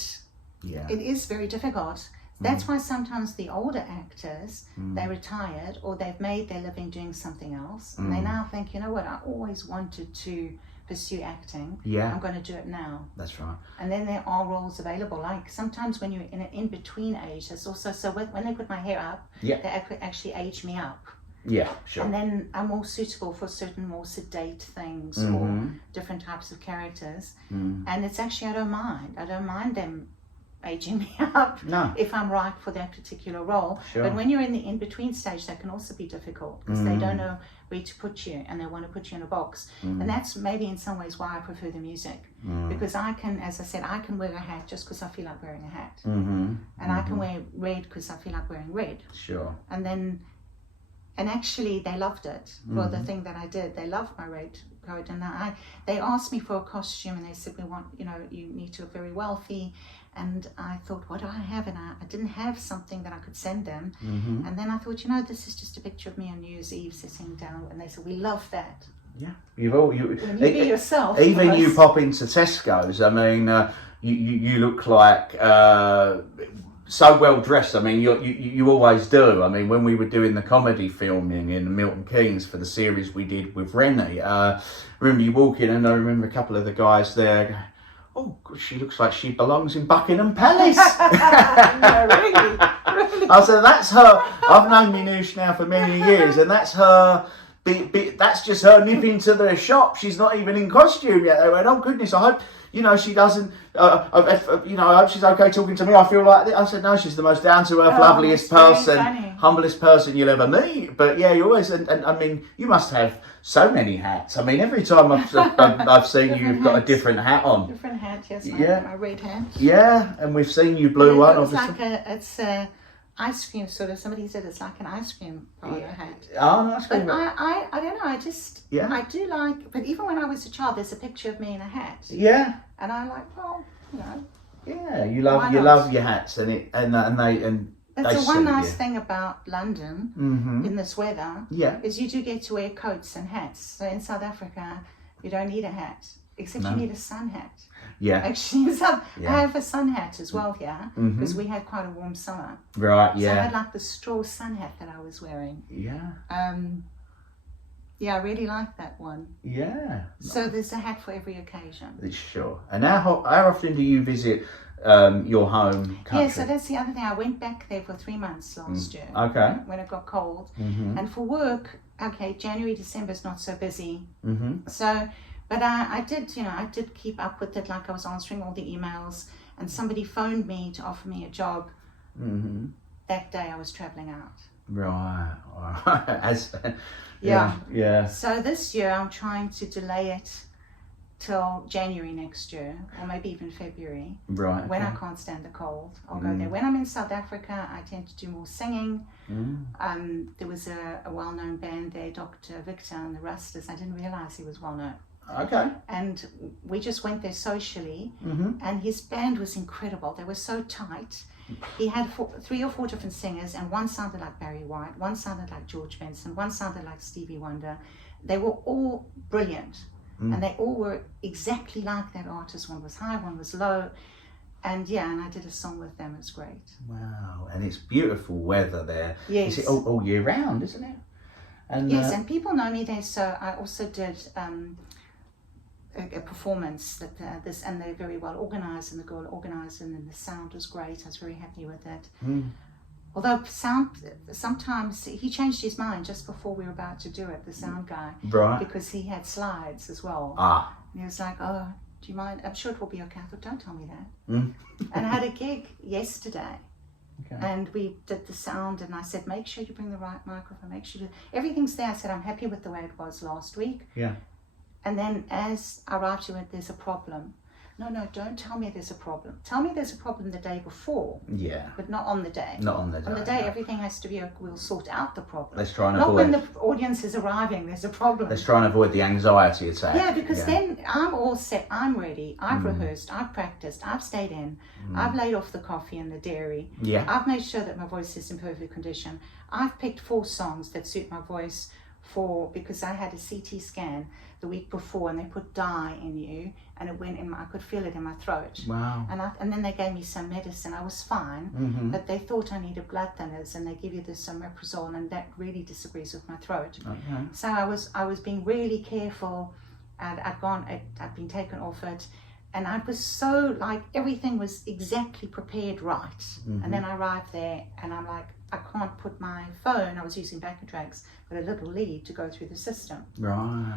it is very difficult. That's why sometimes the older actors, they retired or they've made their living doing something else. And they now think, you know what, I always wanted to pursue acting. Yeah. I'm going to do it now. That's right. And then there are roles available. Like sometimes when you're in an in-between age, there's also, so when they put my hair up, they actually age me up. Yeah, sure. And then I'm more suitable for certain more sedate things or different types of characters. And it's actually, I don't mind them aging me up if I'm right for that particular role. Sure. But when you're in the in-between stage, that can also be difficult because they don't know where to put you and they want to put you in a box. And that's maybe in some ways why I prefer the music, because I can, as I said, I can wear a hat just because I feel like wearing a hat. And I can wear red because I feel like wearing red. Sure. And actually they loved it for the thing that I did. They loved my red coat, and they asked me for a costume and they said, we want, you need to look very wealthy. And I thought, what do I have? And I didn't have something that I could send them. And then I thought, this is just a picture of me on New Year's Eve sitting down. And they said, we love that. Yeah, you be yourself. Even you pop into Tesco's. I mean, you look like so well dressed. I mean, you always do. I mean, when we were doing the comedy filming in Milton Keynes for the series we did with Rennie, I remember you walking, and I remember a couple of the guys there going, oh, she looks like she belongs in Buckingham Palace. No, really? I said, that's her. I've known Minouche now for many years, and that's her. That's just her nipping to the shop. She's not even in costume yet. They went, oh goodness, I hope she doesn't. I hope she's okay talking to me. I feel like I said, no, she's the most down to earth, loveliest person, humblest person you'll ever meet. But yeah, you always and I mean, you must have so many hats. I mean, every time I've seen you, you've got a different hat on. Different hat, yes. My red hat. Yeah, and we've seen you blue one. It's like it's ice cream sort of. Somebody said it's like an ice cream parlor hat. Oh, an ice cream. But I don't know. I do like. But even when I was a child, there's a picture of me in a hat. Yeah. And I'm like, well, Yeah, you love your hats, and they That's the one nice thing about London in this weather. Yeah. Is you do get to wear coats and hats. So in South Africa, you don't need a hat, except you need a sun hat. Yeah. Actually, I have a sun hat as well here because we had quite a warm summer. Right. So Yeah. I had like the straw sun hat that I was wearing. Yeah. Yeah, I really like that one. Yeah. So there's a hat for every occasion. Sure. And how often do you visit your home country? Yeah, so that's the other thing. I went back there for 3 months last year. Okay. When it got cold. And for work, January, December is not so busy. So, but I did keep up with it. Like I was answering all the emails, and somebody phoned me to offer me a job. That day I was traveling out. Right. Yeah. So this year I'm trying to delay it till January next year, or maybe even February. Right. When I can't stand the cold, I'll go there. When I'm in South Africa, I tend to do more singing. There was a well-known band there, Dr. Victor and the Rustlers. I didn't realize he was well-known. Okay. And we just went there socially, and his band was incredible. They were so tight. He had 3 or 4 different singers, and one sounded like Barry White, one sounded like George Benson, one sounded like Stevie Wonder. They were all brilliant, and they all were exactly like that artist. One was high, one was low, and I did a song with them. It was great. Wow, and it's beautiful weather there. Yes. Is it all year round, isn't it? And, yes, and people know me there, so I also did a performance that and they're very well organized, and the girl organized, and the sound was great. I was very happy with it. Although sometimes he changed his mind just before we were about to do it, the sound guy, right? Because he had slides as well. And he was like, "Oh, do you mind? I'm sure it will be okay." I thought, "Don't tell me that." And I had a gig yesterday. Okay. And we did the sound, and I said, make sure you bring the right microphone, make sure everything's there. I said, I'm happy with the way it was last week. Yeah. And then as I write to it, there's a problem. no, don't tell me there's a problem. Tell me there's a problem the day before, Yeah. but not on the day. Not on the day. On the day, no. everything has to be, we'll sort out the problem. Let's try and not avoid. when the audience is arriving, there's a problem. Let's try and avoid the anxiety attack. Yeah, because then I'm all set, I'm ready, I've rehearsed, I've practiced, I've stayed in, I've laid off the coffee and the dairy, Yeah. I've made sure that my voice is in perfect condition. I've picked 4 songs that suit my voice because I had a CT scan the week before and they put dye in you and it went in I could feel it in my throat. Wow. And then they gave me some medicine. I was fine, but they thought I needed blood thinners and they give you this omeprazole and that really disagrees with my throat. Okay. So I was being really careful and I'd been taken off it and I was so like everything was exactly prepared right. And then I arrived there and I'm like, I can't put my phone, I was using backing tracks with a little lead to go through the system. Right.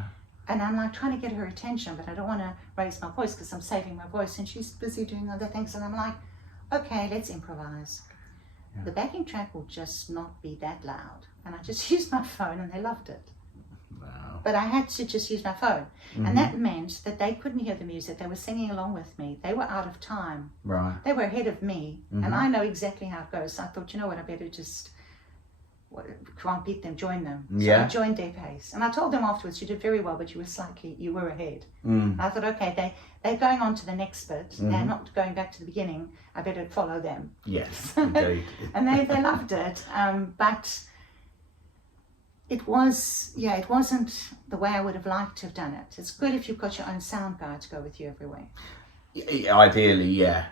And I'm like trying to get her attention, but I don't want to raise my voice because I'm saving my voice and she's busy doing other things. And I'm like, okay, let's improvise. Yeah. The backing track will just not be that loud. And I just used my phone and they loved it. Wow. But I had to just use my phone. And that meant that they couldn't hear the music. They were singing along with me. They were out of time. Right. They were ahead of me. And I know exactly how it goes. So I thought, you know what, I better just can't beat them, join them. So Yeah. I joined their pace. And I told them afterwards, you did very well, but you were ahead. And I thought, okay, they're going on to the next bit. They're not going back to the beginning. I better follow them. Yes, indeed. And they loved it. But it wasn't the way I would have liked to have done it. It's good if you've got your own sound guy to go with you everywhere. Ideally, yeah.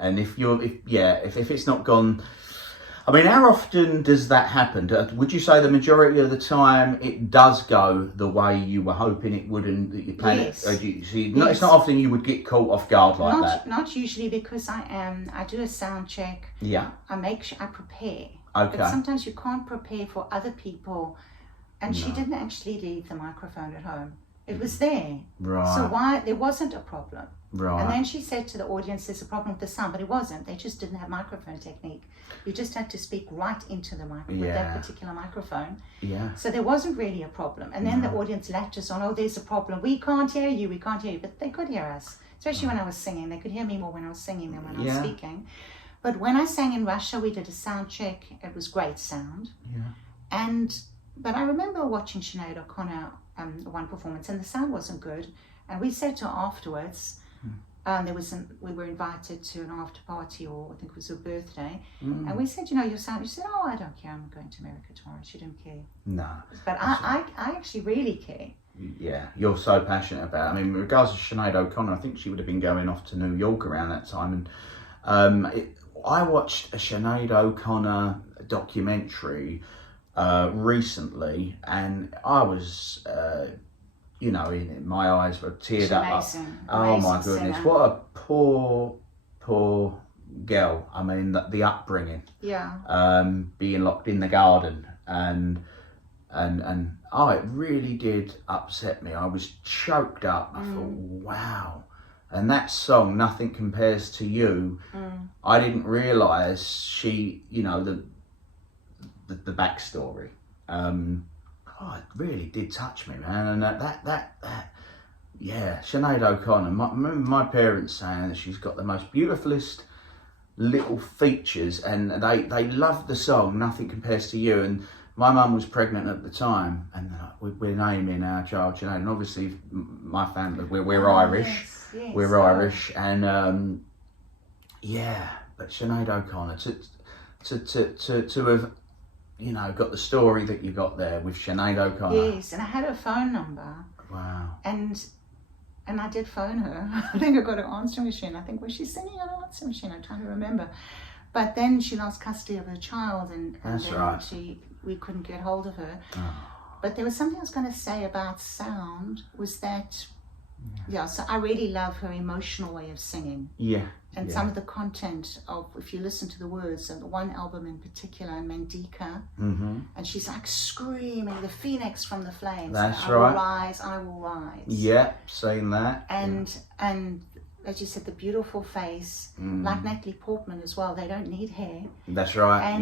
And if it's not gone, I mean, how often does that happen? Would you say the majority of the time it does go the way you were hoping it would, and that you plan Yes. it? Yes. It's not often you would get caught off guard like that. Not usually because I do a sound check. Yeah. I make sure I prepare. Okay. But sometimes you can't prepare for other people. And she didn't actually leave the microphone at home. It was there. Right. So there wasn't a problem. Right. And then she said to the audience, there's a problem with the sound, but it wasn't. They just didn't have microphone technique. You just had to speak right into the microphone with that particular microphone. Yeah. So there wasn't really a problem. And then the audience latches on, oh, there's a problem. We can't hear you. But they could hear us, especially when I was singing. They could hear me more when I was singing than when I was speaking. But when I sang in Russia, we did a sound check. It was great sound. Yeah. But I remember watching Sinead O'Connor one performance, and the sound wasn't good. And we said to her afterwards, we were invited to an after party, or I think it was her birthday, and we said, your sound. She said, oh, I don't care. I'm going to America tomorrow. She didn't care. No. But I actually really care. Yeah, you're so passionate about it. I mean, in regards to Sinead O'Connor, I think she would have been going off to New York around that time, and I watched a Sinead O'Connor documentary recently, and I was, my eyes were teared up. Amazing. Oh my Amazing goodness, singer. what a poor girl. I mean, the upbringing. Yeah. Being locked in the garden, and it really did upset me. I was choked up. I thought, wow. And that song, Nothing Compares to You, I didn't realise she, the backstory. It really did touch me, man. And Sinead O'Connor. I remember my parents saying that she's got the most beautifulest little features, and they loved the song Nothing Compares to You. And my mum was pregnant at the time, and we're naming our child Sinead. And obviously, my family, we're Irish. Yes, We're Irish, and but Sinead O'Connor to have, got the story that you got there with Sinead O'Connor. Yes, and I had her phone number. Wow. And I did phone her. I think I got her answering machine. I think was she singing on her answering machine? I'm trying to remember. But then she lost custody of her child, and That's then right. we couldn't get hold of her. Oh. But there was something I was going to say about sound, was that, so I really love her emotional way of singing. Yeah. And some of the content of, if you listen to the words, and the one album in particular, Mandika, and she's like screaming, the phoenix from the flames. That's I right. will rise, I will rise. Yeah, seen that. And as you said, the beautiful face, like Natalie Portman as well. They don't need hair. That's right.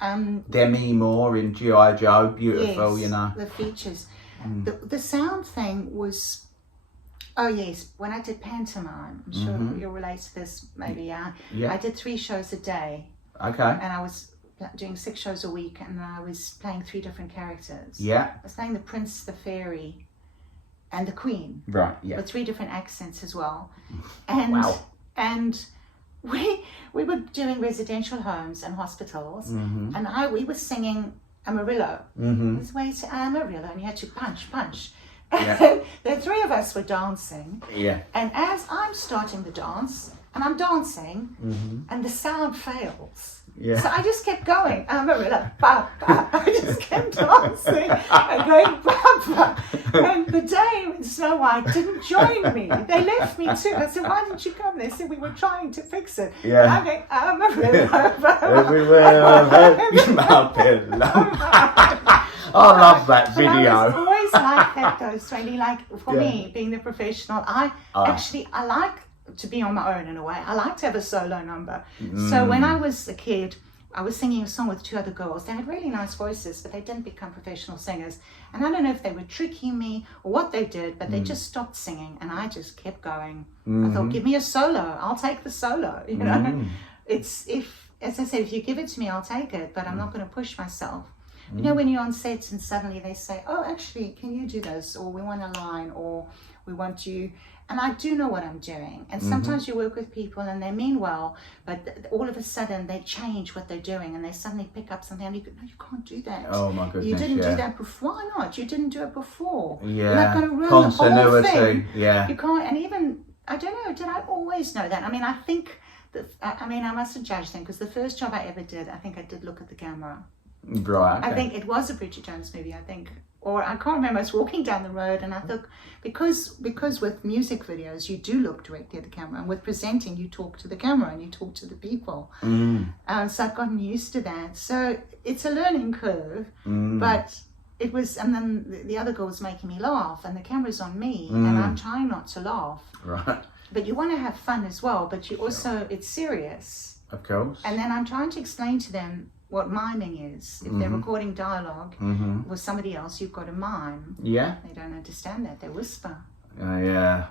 And, Demi Moore in G.I. Joe, beautiful. yes, the features. The sound thing was Oh yes, when I did pantomime, I'm sure you'll relate to this maybe, Yeah. I did 3 shows a day, Okay. and I was doing 6 shows a week, and I was playing 3 different characters. Yeah. I was playing the prince, the fairy, and the queen, Right. Yeah. with 3 different accents as well. And Wow. and we were doing residential homes and hospitals, and we were singing Amarillo. This way to Amarillo, and you had to punch. Yeah. The 3 of us were dancing, Yeah. and as I'm starting the dance, and I'm dancing, and the sound fails. Yeah. So I just kept going, Amarillo, ba, ba. I just kept dancing and going, ba, ba. And the Dame and Snow White didn't join me. They left me too. I said, why didn't you come? They said, we were trying to fix it. Yeah. And I'm going, Amarillo, ba, ba. Everywhere I've been. I love that But I was video. always like that though, Swaney. Like for me, being the professional, I like to be on my own in a way. I like to have a solo number. So when I was a kid, I was singing a song with 2 other girls. They had really nice voices, but they didn't become professional singers. And I don't know if they were tricking me or what they did, but they just stopped singing, and I just kept going. I thought, give me a solo. I'll take the solo. You know, as I said, if you give it to me, I'll take it, but I'm not going to push myself. You know, when you're on set and suddenly they say, oh, actually, can you do this? Or we want a line, or we want you. And I do know what I'm doing. And sometimes you work with people and they mean well, but all of a sudden they change what they're doing and they suddenly pick up something and you go, no, you can't do that. Oh my goodness, you didn't yeah. do that before. Why not? You didn't do it before. Yeah. You're not going to ruin the whole Continuity, thing. yeah. You can't, and even, I don't know, did I always know that? I mean, I think, I mustn't judge them, because the first job I ever did, I think I did look at the camera. Right. Okay. I think it was a Bridget Jones movie, I think. Or I can't remember, I was walking down the road and I thought, because with music videos, you do look directly at the camera. And with presenting, you talk to the camera and you talk to the people. So I've gotten used to that. So it's a learning curve, but it was, and then the other girl was making me laugh and the camera's on me and I'm trying not to laugh. Right. But you want to have fun as well, but you also, it's serious. Of course. And then I'm trying to explain to them what miming is. If they're recording dialogue with somebody else, you've got to mime. Yeah. They don't understand that. They whisper. Yeah,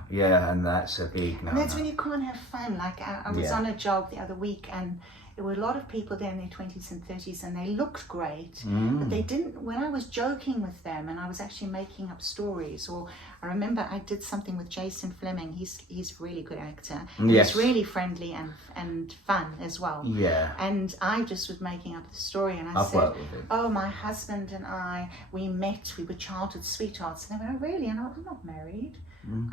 and that's a big no. And that's when you can't have fun. Like I was on a job the other week and there were a lot of people there in their 20s and 30s and they looked great, but they didn't, when I was joking with them and I was actually making up stories, or I remember I did something with Jason Fleming, he's a really good actor, and Yes. he's really friendly and fun as well. Yeah. And I just was making up the story and I I've said, worked with him. oh, my husband and I, we met, we were childhood sweethearts. And they went, oh, really? And I went, I'm not married.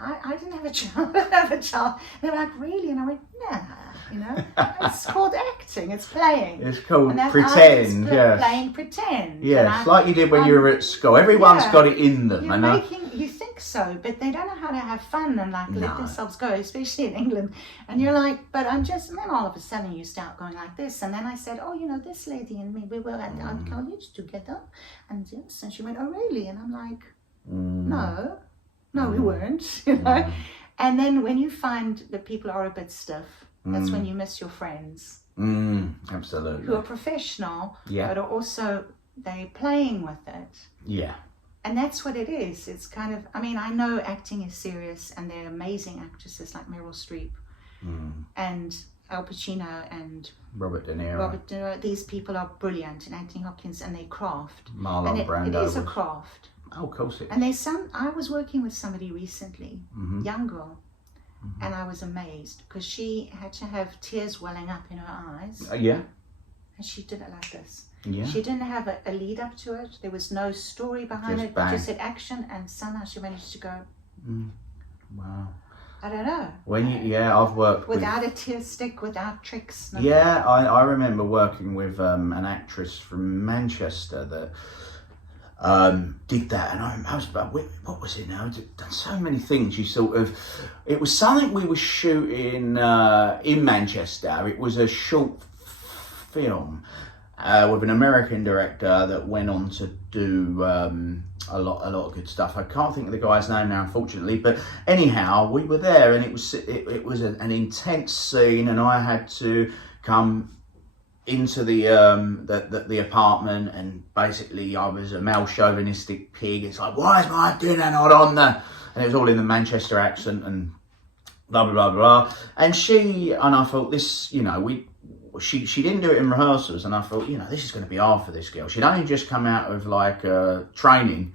I didn't have a child. I didn't have a child. They were like, really? And I went, nah, you know. It's called acting. It's playing. It's called And that's pretend, yes. Playing pretend. Yes, And like you did when you were at school. Everyone's yeah, got it in them, you're I know. you think so, but they don't know how to have fun and like let No. themselves go, especially in England. And you're like, but I'm just, and then all of a sudden you start going like this. And then I said, oh, you know, this lady and me, we were at our college together. And yes, and she went, oh, really? And I'm like, no, we weren't, you know. And then when you find that people are a bit stiff, that's when you miss your friends Absolutely. who are professional, Yeah. but are also, they're playing with it. Yeah. And that's what it is. It's kind of, I mean, I know acting is serious and there are amazing actresses like Meryl Streep and Al Pacino and Robert De Niro. Robert De Niro. These people are brilliant, and Anthony Hopkins, and they craft. Marlon and Brando. it is a was- craft. Oh, of course it And there's some, I was working with somebody recently, young girl, and I was amazed because she had to have tears welling up in her eyes, Yeah. and she did it like this. Yeah. She didn't have a lead up to it. There was no story behind Just it. But bang. just said action, and somehow she managed to go, Wow. I don't know, I've worked without a tear stick, without tricks. with... nothing. Yeah, I remember working with an actress from Manchester that did that, and I was about, what was it now? I'd done so many things. You sort of, it was something we were shooting in Manchester. It was a short film with an American director that went on to do a lot of good stuff. I can't think of the guy's name now, unfortunately. But anyhow, we were there, and it was an intense scene, and I had to come into the apartment, and basically I was a male chauvinistic pig. It's like, why is my dinner not on there? And it was all in the Manchester accent and blah blah blah blah. And I thought this, she didn't do it in rehearsals, and I thought, this is going to be hard for this girl. She'd only just come out of like training,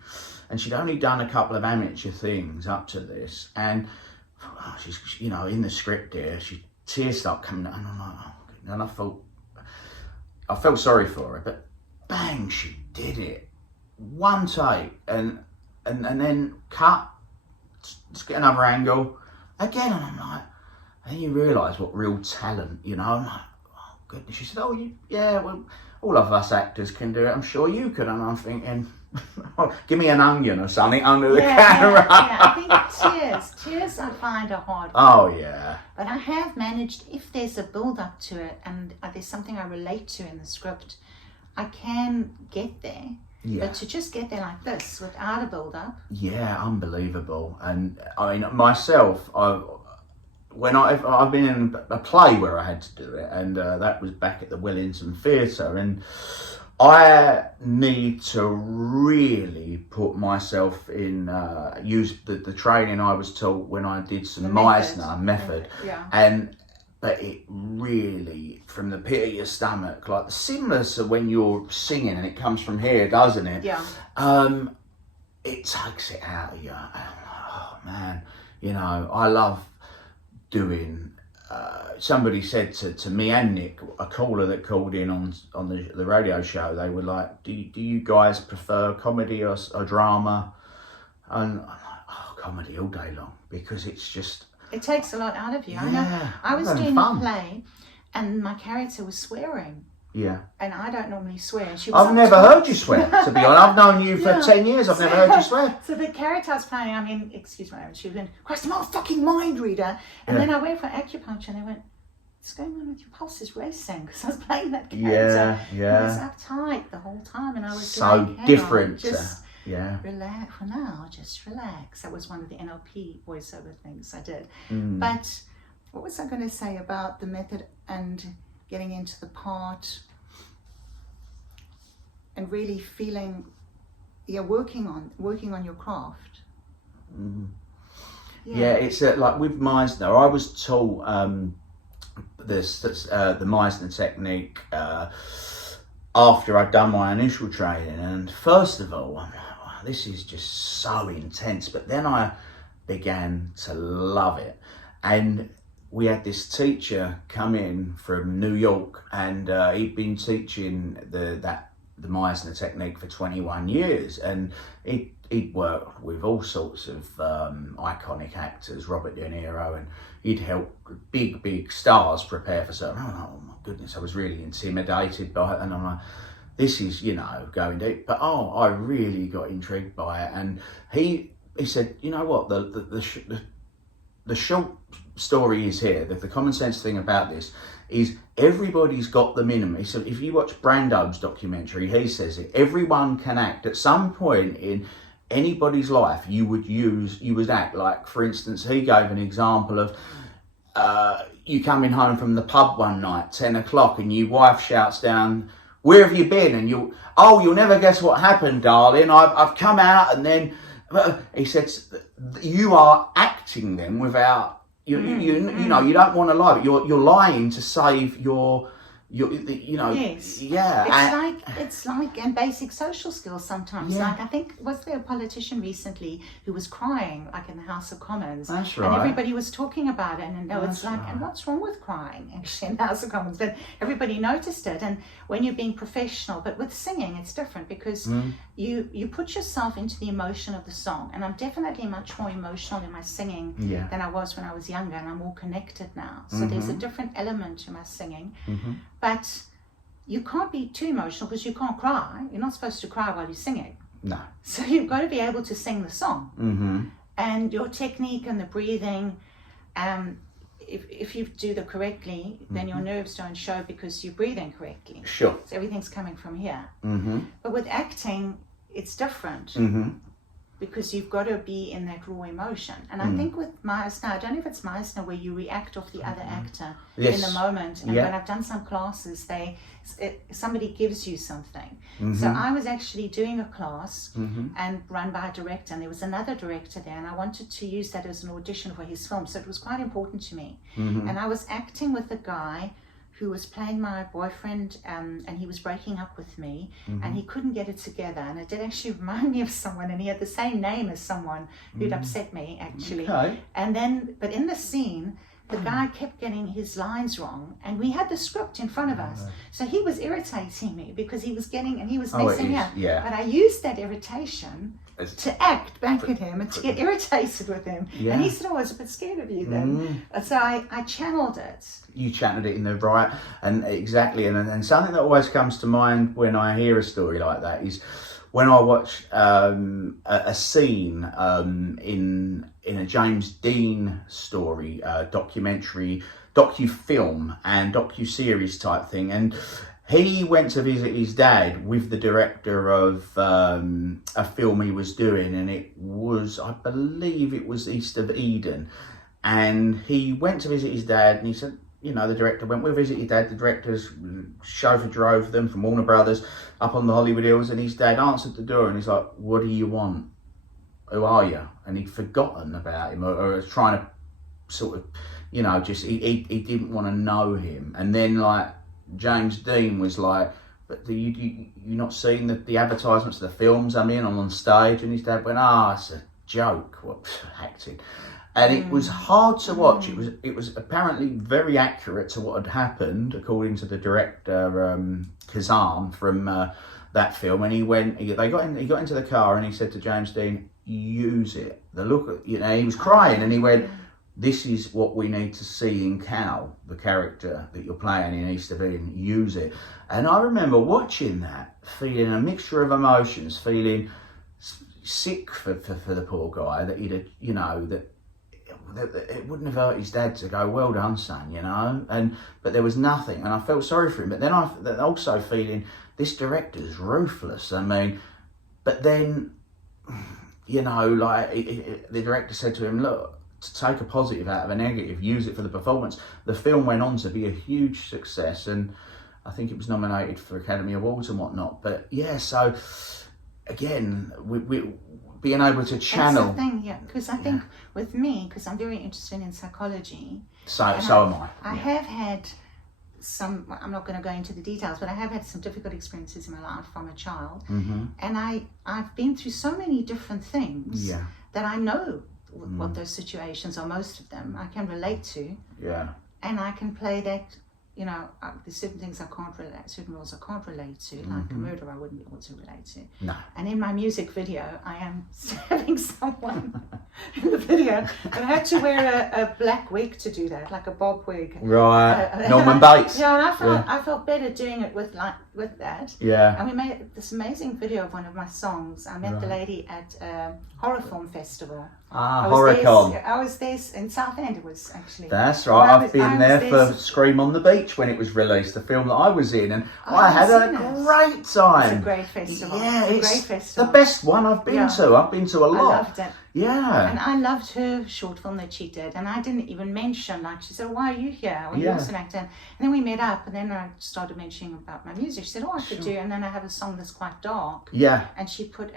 and she'd only done a couple of amateur things up to this, and she's in the script here, she tears up coming out, and I'm like, oh, and I felt sorry for her, but bang, she did it. One take, and then cut, let's get another angle again, and I'm like, and then you realise what real talent, I'm like, oh goodness. She said, oh yeah, well, all of us actors can do it, I'm sure you could. And I'm thinking, give me an onion or something under the camera. I think tears I find are hard. Oh yeah. But I have managed, if there's a build up to it and there's something I relate to in the script, I can get there. Yeah. But to just get there like this without a build up. Yeah, unbelievable. And I mean, myself, I've been in a play where I had to do it, and that was back at the Wellington Theatre, and I need to really put myself in, use the training I was taught when I did some Meisner method. Yeah. But it really, from the pit of your stomach, like similar to when you're singing and it comes from here, doesn't it? Yeah. It takes it out of you. Oh man, I love doing. Somebody said to me and Nick, a caller that called in on the radio show, they were like, do you guys prefer comedy or drama? And I'm like, oh, comedy all day long, because it's just. It takes a lot out of you. Yeah, I know. I was doing fun. a play, and my character was swearing. Yeah. And I don't normally swear. She was I've never heard you swear, to be honest. I've known you for 10 years. I've never heard you swear. So the character I was playing, excuse my language, she was in, Christ, I'm not a fucking mind reader. And then I went for acupuncture, and they went, what's going on with your pulse is racing? Because I was playing that character. Yeah. I was uptight the whole time, and I was so like, hang different. on, just relax. For now, just relax. That was one of the NLP voiceover things I did. Mm. But what was I going to say about the method and getting into the part and really feeling, working on your craft. Mm. Yeah, it's like with Meisner, I was taught the Meisner technique after I'd done my initial training, and first of all, I'm like, wow, this is just so intense, but then I began to love it. And we had this teacher come in from New York, and he'd been teaching the Meisner technique for 21 years, and he'd worked with all sorts of iconic actors, Robert De Niro, and he'd helped big stars prepare for certain. Oh my goodness, I was really intimidated by it, and I'm like, this is, going deep. But I really got intrigued by it, and he said, you know what, the short story is here. The common sense thing about this is everybody's got the minimum. So if you watch Brando's documentary, he says it. Everyone can act. At some point in anybody's life, you would act. Like, for instance, he gave an example of you coming home from the pub one night, 10 o'clock, and your wife shouts down, where have you been? And you'll never guess what happened, darling. I've come out, and then he said, you are acting them without. You don't want to lie, but you're lying to save your Yes. Yeah. It's like and basic social skills sometimes. Yeah. Like, I think, was there a politician recently who was crying, like in the House of Commons? That's right. And everybody was talking about it, and it's That's like, right. and what's wrong with crying, actually, in the House of Commons? But everybody noticed it, and when you're being professional, but with singing, it's different, because you put yourself into the emotion of the song, and I'm definitely much more emotional in my singing than I was when I was younger, and I'm more connected now. So there's a different element to my singing. But you can't be too emotional, because you can't cry. You're not supposed to cry while you're singing. No. So you've got to be able to sing the song. Mm-hmm. And your technique and the breathing, if you do that correctly, then your nerves don't show because you're breathing correctly. Sure. So everything's coming from here. Mm-hmm. But with acting, it's different. Mm-hmm. because you've got to be in that raw emotion. And I think with Meisner, I don't know if it's Meisner where you react off the other actor in the moment. And when I've done some classes, somebody gives you something. So I was actually doing a class and run by a director, and there was another director there, and I wanted to use that as an audition for his film. So it was quite important to me. And I was acting with a guy who was playing my boyfriend, and he was breaking up with me, and he couldn't get it together. And it did actually remind me of someone, and he had the same name as someone who'd upset me, actually. Okay. And then, but in the scene, the guy kept getting his lines wrong, and we had the script in front of us. So he was irritating me because he was messing up. Yeah. But I used that irritation to act back at him and to get irritated with him. Yeah. And he said, "Oh, I was a bit scared of you then." So I channeled it. You channeled it in the right, and exactly, and something that always comes to mind when I hear a story like that is when I watch a scene in a James Dean story, documentary, docu-film and docu-series type thing, and he went to visit his dad with the director of a film he was doing, and it was, I believe it was East of Eden, and he went to visit his dad, and he said, you know, the director went, "We'll visit your dad." The director's chauffeur drove them from Warner Brothers up on the Hollywood Hills, and his dad answered the door, and he's like, "What do you want? Who are you?" And he'd forgotten about him, or was trying to sort of, you know, just, he didn't want to know him. And then, like, James Dean was like, "But you not seen the advertisements of the films I'm in? I'm on stage." And his dad went, it's a joke, what, acting. And it was hard to watch. It was apparently very accurate to what had happened, according to the director Kazan from that film. And he got into the car, and he said to James Dean, "Use it." The look, he was crying, and he went, "This is what we need to see in Cal, the character that you're playing in East of Eden. Use it." And I remember watching that, feeling a mixture of emotions, feeling sick for the poor guy that he'd, that it wouldn't have hurt his dad to go, "Well done, son," but there was nothing, and I felt sorry for him. But then I also feeling this director's ruthless. I mean, but then, the director said to him, "Look, to take a positive out of a negative, use it for the performance." The film went on to be a huge success, and I think it was nominated for Academy Awards and whatnot. But yeah, so again, we being able to channel. That's the thing, because I think with me, because I'm very interested in psychology. So am I. I have had some, I'm not going to go into the details, but I have had some difficult experiences in my life from a child. And I've been through so many different things that I know what those situations are, most of them, I can relate to. Yeah. And I can play that, there's certain things I can't relate, certain roles I can't relate to, like a murder I wouldn't be able to relate to. No. And in my music video, I am stabbing someone in the video, and I had to wear a black wig to do that, like a bob wig. Right. Norman Bates. Yeah, and I felt better doing it with that. Yeah. And we made this amazing video of one of my songs. I met the lady at a horror film festival. HorrorCon. I was there in Southend, it was actually. That's right, I've been there for Scream on the Beach when it was released, the film that I was in, and I had a great time. It's a great festival. Yeah, it's a great festival. The best one I've been to. I've been to a lot. I loved it. Yeah. And I loved her short film that she did, and I didn't even mention, she said, "Why are you here? Well, you're also an actor." And then we met up, and then I started mentioning about my music. She said, "Oh, I could do," and then I have a song that's quite dark. Yeah. And she put,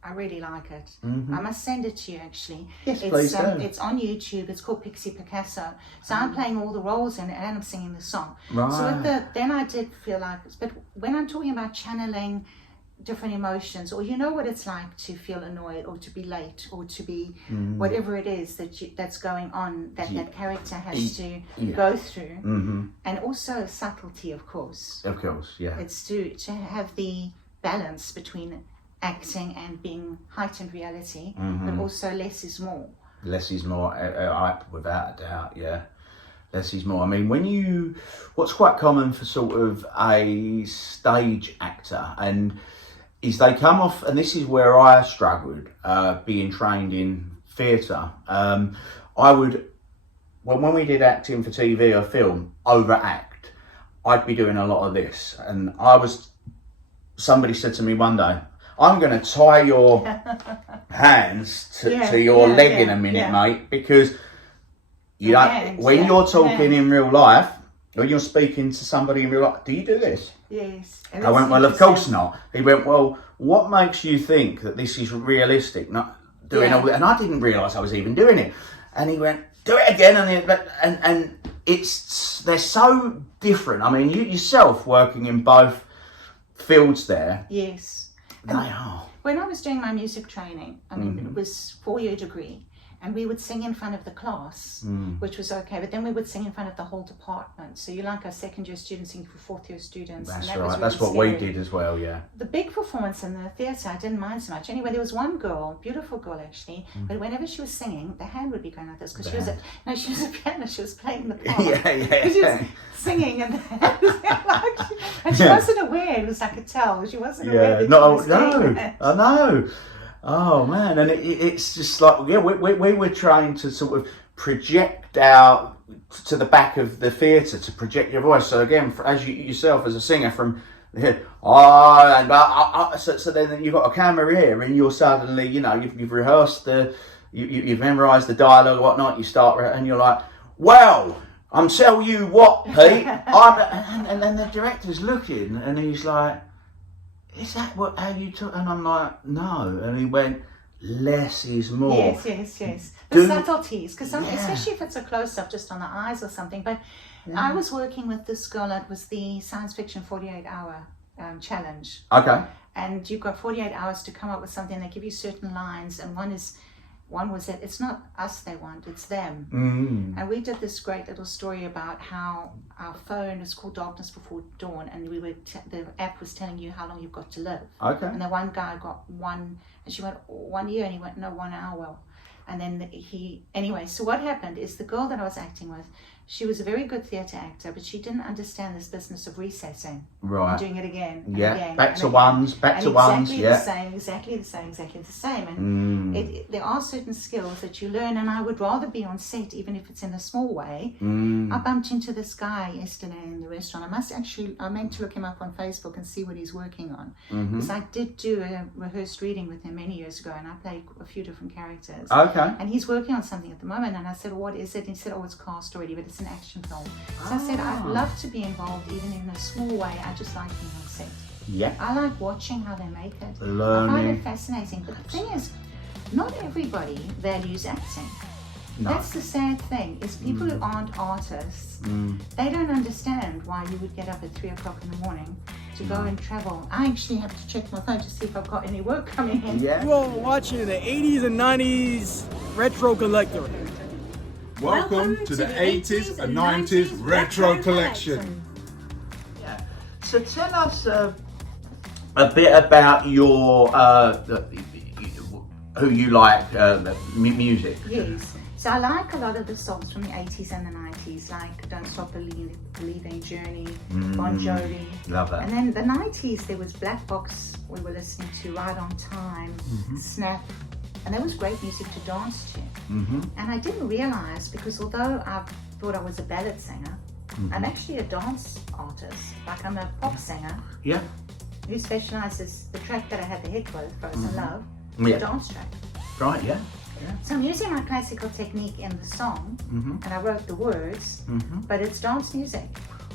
I really like it. I must send it to you, actually. Yes, please do. It's on YouTube. It's called Pixie Picasso. So I'm playing all the roles in it, and I'm singing the song. Right. So then I did feel like, but when I'm talking about channeling different emotions, or what it's like to feel annoyed, or to be late, or to be whatever it is that's going on, that character has to go through, and also subtlety, of course. Of course, yeah. It's to have the balance between acting and being heightened reality, but also less is more. Less is more, without a doubt, yeah. Less is more. I mean, what's quite common for sort of a stage actor, and is they come off, and this is where I struggled, being trained in theatre. I would, when we did acting for TV or film, overact. I'd be doing a lot of this, and somebody said to me one day, I'm going to tie your hands to your leg in a minute, mate, because you don't, when you're talking in real life, when you're speaking to somebody in real life, do you do this? Yes. I went, well, of course not. He went, well, what makes you think that this is realistic? Not doing all that. And I didn't realise I was even doing it. And he went, do it again. And they're so different. I mean, you yourself working in both fields there. Yes. They are. When I was doing my music training, I mean, it was 4-year degree. And we would sing in front of the class, which was okay. But then we would sing in front of the whole department. So you like our second-year students singing for fourth-year students. That's and that right. was really That's what scary. we did as well, yeah. The big performance in the theatre, I didn't mind so much. Anyway, there was one girl, beautiful girl actually, but whenever she was singing, the hand would be going like this because she was a piano. She was playing the part. She was singing and the hand was like, and she wasn't aware. It was like a tell. She wasn't aware that she was doing that. I know. Oh man, and it's just like we were trying to sort of project out to the back of the theatre to project your voice. So again, as you yourself as a singer from here, so then you've got a camera here, and you're suddenly, you know, you've rehearsed you've memorised the dialogue and whatnot. You start and you're like, well, I'm tell you what, Pete, and then the director's looking and he's like, is that how you took? And I'm like, no. And he went, less is more. Yes. The subtleties, because especially if it's a close-up just on the eyes or something. But I was working with this girl. It was the science fiction 48-hour challenge. Okay. And you've got 48 hours to come up with something. They give you certain lines, and one was that it's not us they want, it's them. And we did this great little story about how our phone is called Darkness Before Dawn, and we were the app was telling you how long you've got to live. Okay. And the one guy got 1, and she went 1 year, and he went, no, 1 hour. And then anyway, so what happened is the girl that I was acting with, she was a very good theatre actor, but she didn't understand this business of recessing. Right. And doing it again and yeah. again. Back and to again. ones, back to ones, Exactly the same. And there are certain skills that you learn, and I would rather be on set, even if it's in a small way. I bumped into this guy yesterday in the restaurant. I meant to look him up on Facebook and see what he's working on. Because I did do a rehearsed reading with him many years ago, and I played a few different characters. Okay. And he's working on something at the moment, and I said, well, what is it? And he said, oh, it's cast already, but it's an action film. So I said, I'd love to be involved, even in a small way. I just like being on set. Yeah. I like watching how they make it. Learning. I find it fascinating. But the thing is, not everybody values acting. No. That's the sad thing, is people who aren't artists, they don't understand why you would get up at 3 o'clock in the morning to go and travel. I actually have to check my phone to see if I've got any work coming in. Yeah. You are watching the 80s and 90s Retro Collector. Welcome to the 80s and 90s Retro Collection. Yeah. So tell us a bit about your who you like, music. Yes. So I like a lot of the songs from the 80s and the 90s, like Don't Stop Believing, Journey, Bon Jovi. Love that. And then the 90s, there was Black Box, we were listening to Right on Time, Snap, and that was great music to dance to. And I didn't realize, because although I thought I was a ballad singer, I'm actually a dance artist. Like I'm a pop singer Yeah. who specializes, the track that I had the hit with, Frozen Love, Yeah. the dance track. Right, yeah. So I'm using my classical technique in the song, and I wrote the words, but it's dance music.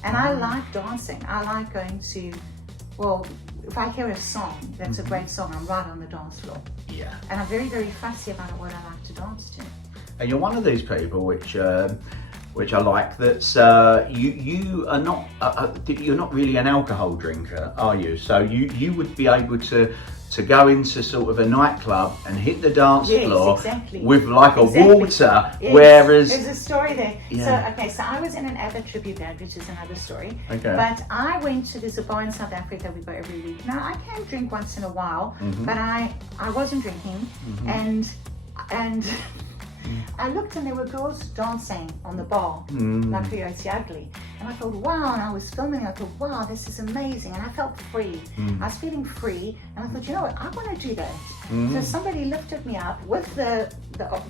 And I like dancing. I like going to, well, if I hear a song that's a great song, I'm right on the dance floor. Yeah. And I'm very, very fussy about what I like to dance to. And you're one of these people which I like. That's you are not you're not really an alcohol drinker, are you? So you would be able to go into sort of a nightclub and hit the dance floor with like a water, whereas there's a story there. Yeah. So I was in an ABBA tribute band, which is another story. Okay. But I went to, there's a bar in South Africa we go every week. Now I can drink once in a while, but I wasn't drinking, and I looked and there were girls dancing on the bar, like Coyote Ugly. And I thought, wow, and I was filming and I thought, wow, this is amazing. And I felt free. I was feeling free. And I thought, you know what, I want to do that. So somebody lifted me up with the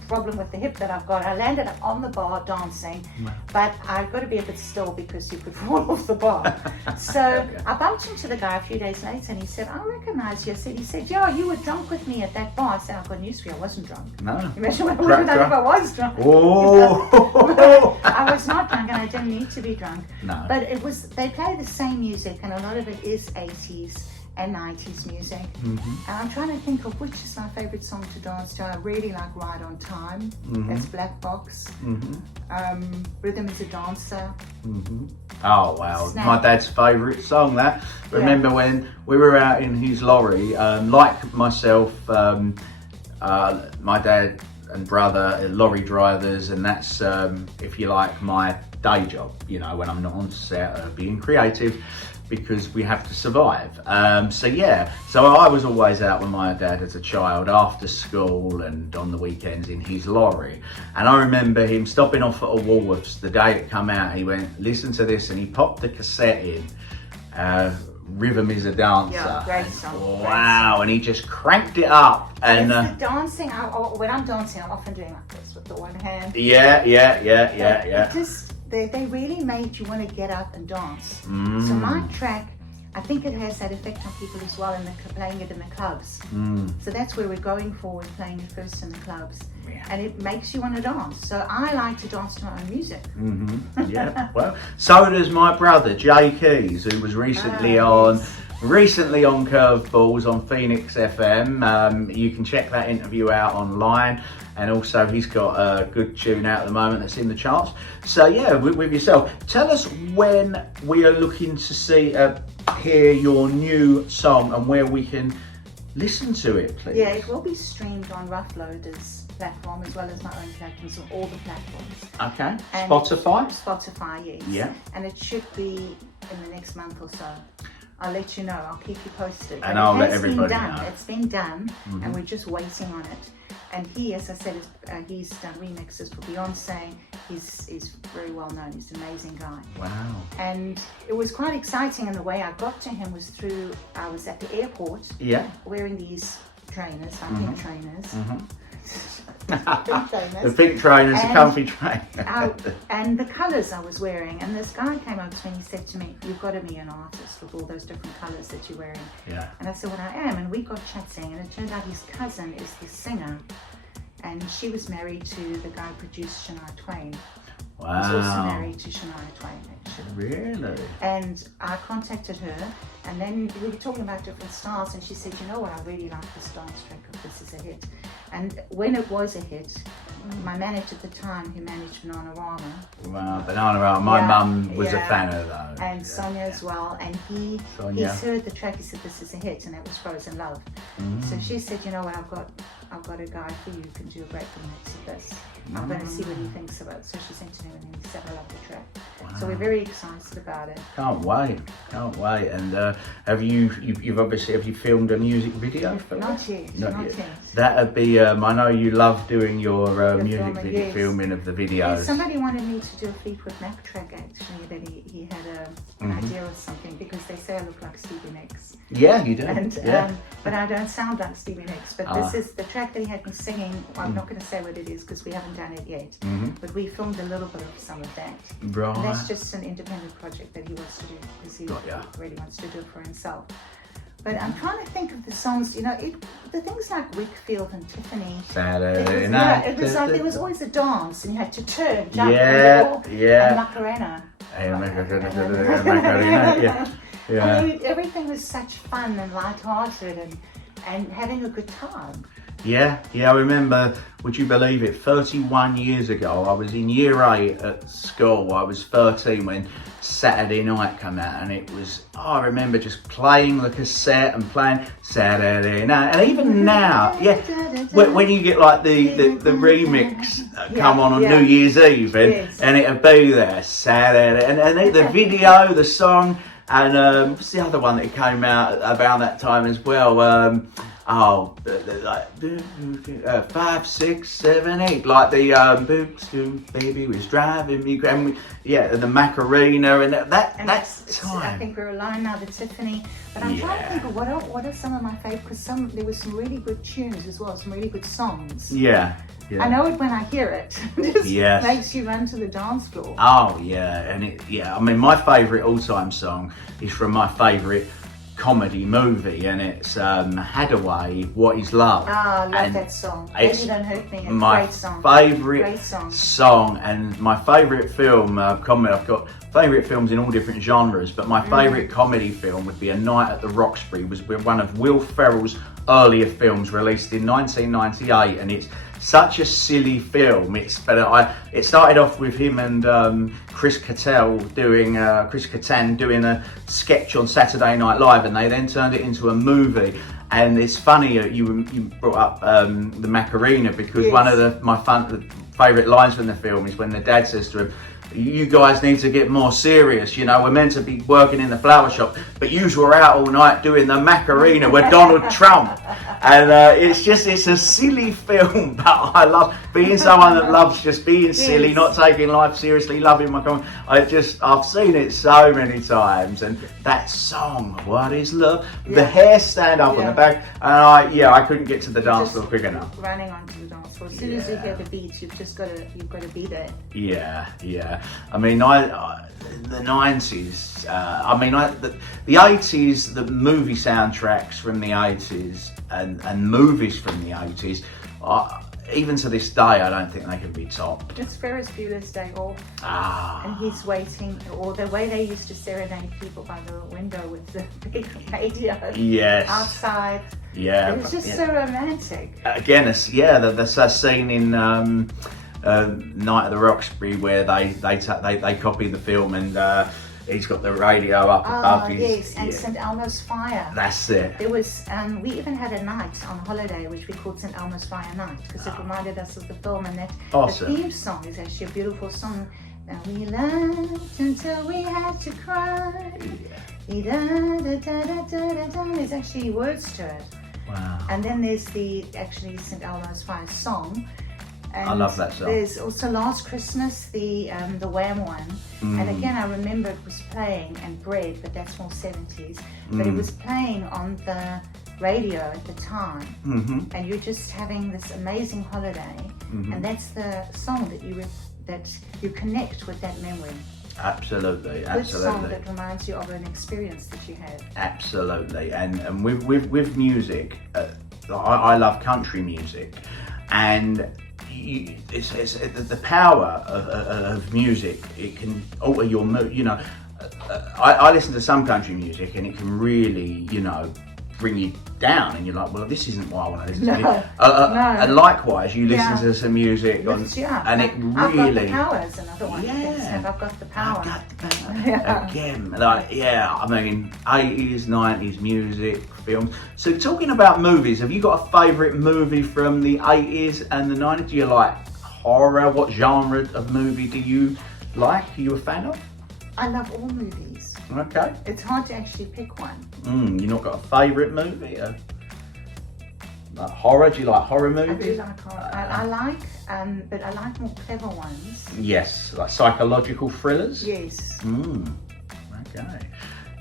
problem with the hip that I've got. I landed up on the bar dancing, but I've got to be a bit still because you could fall off the bar. So I bumped into the guy a few days later and he said, I recognize you. He said, yeah, you were drunk with me at that bar. I said, I've got news for you, I wasn't drunk. No. Imagine what I would have done if I was drunk. Oh. I was not drunk and I didn't need to be drunk. No. But they play the same music and a lot of it is 80s and 90s music. And I'm trying to think of which is my favorite song to dance to. I really like Ride on Time. That's Black Box. Rhythm is a Dancer. Oh wow, Snap. my dad's favourite song that. Remember when we were out in his lorry, like myself, my dad and brother are lorry drivers, and that's, if you like, my day job, you know, when I'm not on set, being creative, because we have to survive. So I was always out with my dad as a child after school and on the weekends in his lorry. And I remember him stopping off at a Woolworths the day it come out. He went, listen to this, and he popped the cassette in. Rhythm is a Dancer. Yeah, great song. Wow, and he just cranked it up. And it's the dancing. When I'm dancing, I'm often doing like this with the one hand. Yeah. It just, they really made you want to get up and dance. So my track, I think it has that effect on people as well, and they're playing it in the clubs. So that's where we're going for, we're playing it first in the clubs. And it makes you want to dance. So I like to dance to my own music. Yeah, well, so does my brother Jay Keys, who was recently on Curveballs on Phoenix FM. You can check that interview out online, and also he's got a good tune out at the moment that's in the charts. So yeah, with yourself, tell us when we are looking to hear your new song and where we can listen to it, please. Yeah, it will be streamed on Rough Loaders platform as well as my own platforms on all the platforms. Okay. And Spotify, yes. Yeah. And it should be in the next month or so. I'll let you know. I'll keep you posted. And I'll let everybody know. It's been done, and we're just waiting on it. And he, as I said, he's done remixes for Beyonce. He's very well known. He's an amazing guy. Wow. And it was quite exciting, and the way I got to him was through, I was at the airport wearing these trainers, like pink trainers. The pink trainers, the comfy trainers. And the colours I was wearing, and this guy came up to me and he said to me, you've got to be an artist with all those different colours that you're wearing. Yeah. And I said, well, I am. And we got chatting, and it turned out his cousin is the singer, and she was married to the guy who produced Shania Twain. Wow. He was also married to Shania Twain, actually. Really? And I contacted her, and then we were talking about different styles, and she said, you know what, I really like this dance track of This Is a Hit. And when it was a hit, my manager at the time, who managed Bananarama. Wow, Bananarama. My mum was a fan of those. And Sonia as well. And he heard the track, he said, this is a hit, and that was Frozen Love. So she said, you know what, I've got a guy for you who can do a great remix of this. I'm going to see what he thinks about it. So she sent to him, and he said, I love the track. Wow. So we're very excited about it. Can't wait. And have you filmed a music video for it? Not yet. That'd be, I know you love doing your music video, filming of the videos. Yeah, somebody wanted me to do a Fleetwood Mac track, actually, that he had an idea or something, because they say I look like Stevie Nicks. Yeah, you do. And, but I don't sound like Stevie Nicks. But this is the track that he had me singing. I'm not going to say what it is because we haven't done it yet. But we filmed a little bit of some of that. Right. And that's just an independent project that he wants to do, because he really wants to do it for himself. But I'm trying to think of the songs, the things like Wickfield and Tiffany. Saturday night. It was like there was always a dance, and you had to turn, jump, and Macarena. Yeah. Everything was such fun and light-hearted and having a good time. Yeah, I remember, would you believe it, 31 years ago, I was in year 8 at school. I was 13 when Saturday Night came out, and it was, I remember just playing the cassette and playing Saturday Night. And even now, when you get like the remix come on New Year's Eve, and it'll be there, Saturday, and the video, the song, and what's the other one that came out around that time as well? like 5, 6, 7, 8, like the Boom Baby was driving me, and the Macarena, and that's time. I think We're Alone Now, the Tiffany. But I'm trying to think of what are some of my favourites, because there were some really good tunes as well, some really good songs. Yeah. I know it when I hear it. It just makes you run to the dance floor. Oh yeah, and I mean, my favourite all-time song is from my favourite comedy movie, and it's Hadaway, What Is Love. I love that song. Baby Don't Hurt Me. It's My great song. favourite song, and my favourite film comedy. I've got favourite films in all different genres, but my favourite comedy film would be A Night at the Roxbury. Was one of Will Ferrell's earlier films, released in 1998, and it's such a silly film. It started off with him and Chris Kattan doing a sketch on Saturday Night Live, and they then turned it into a movie. And it's funny you brought up the Macarena, because one of my favourite lines from the film is when the dad says to him, "You guys need to get more serious, we're meant to be working in the flower shop, but yous were out all night doing the Macarena with Donald Trump." And it's a silly film, but I love being someone that loves just being silly, not taking life seriously, loving my comedy. I've seen it so many times, and that song, What Is Love? The hair stand up on the back, and I couldn't get to the dance floor quick enough. Running onto the dance floor. As soon as you hear the beats, you've got to be there. Yeah. I mean, the 90s, the 80s, the movie soundtracks from the 80s and movies from the 80s, even to this day, I don't think they can be topped. It's Ferris Bueller's Day Off. And he's waiting, or the way they used to serenade people by the window with the big radio outside. Yeah. It was just so romantic. Again, there's a scene in Night at the Roxbury where they copy the film, and he's got the radio up above his... and St Elmo's Fire. That's it. There was, we even had a night on holiday which we called St Elmo's Fire Night, because it reminded us of the film, and the theme song is actually a beautiful song. And we laughed until we had to cry. There's actually words to it. Wow. And then there's the St Elmo's Fire song. And I love that song. There's also Last Christmas, the Wham one. And again, I remember it was playing, and Bread, but that's more 70s. But it was playing on the radio at the time. And you're just having this amazing holiday. And that's the song that you connect with that memory. Absolutely. Good song that reminds you of an experience that you had. Absolutely. And with music, I love country music, and it's the power of music. It can alter your mood. I listen to some country music, and it can really, bring you down, and you're like, well, this isn't what I want to listen to. And likewise, you listen to some music, and it really... I've Got the Power is another one. I've Got the Power. Again, I mean, 80s, 90s music, films. So talking about movies, have you got a favourite movie from the 80s and the 90s? Do you like horror? What genre of movie do you like? Are you a fan of? I love all movies. Okay. It's hard to actually pick one. You not got a favourite movie? Like horror? Do you like horror movies? I do like horror. But I like more clever ones. Yes, like psychological thrillers? Yes. Okay.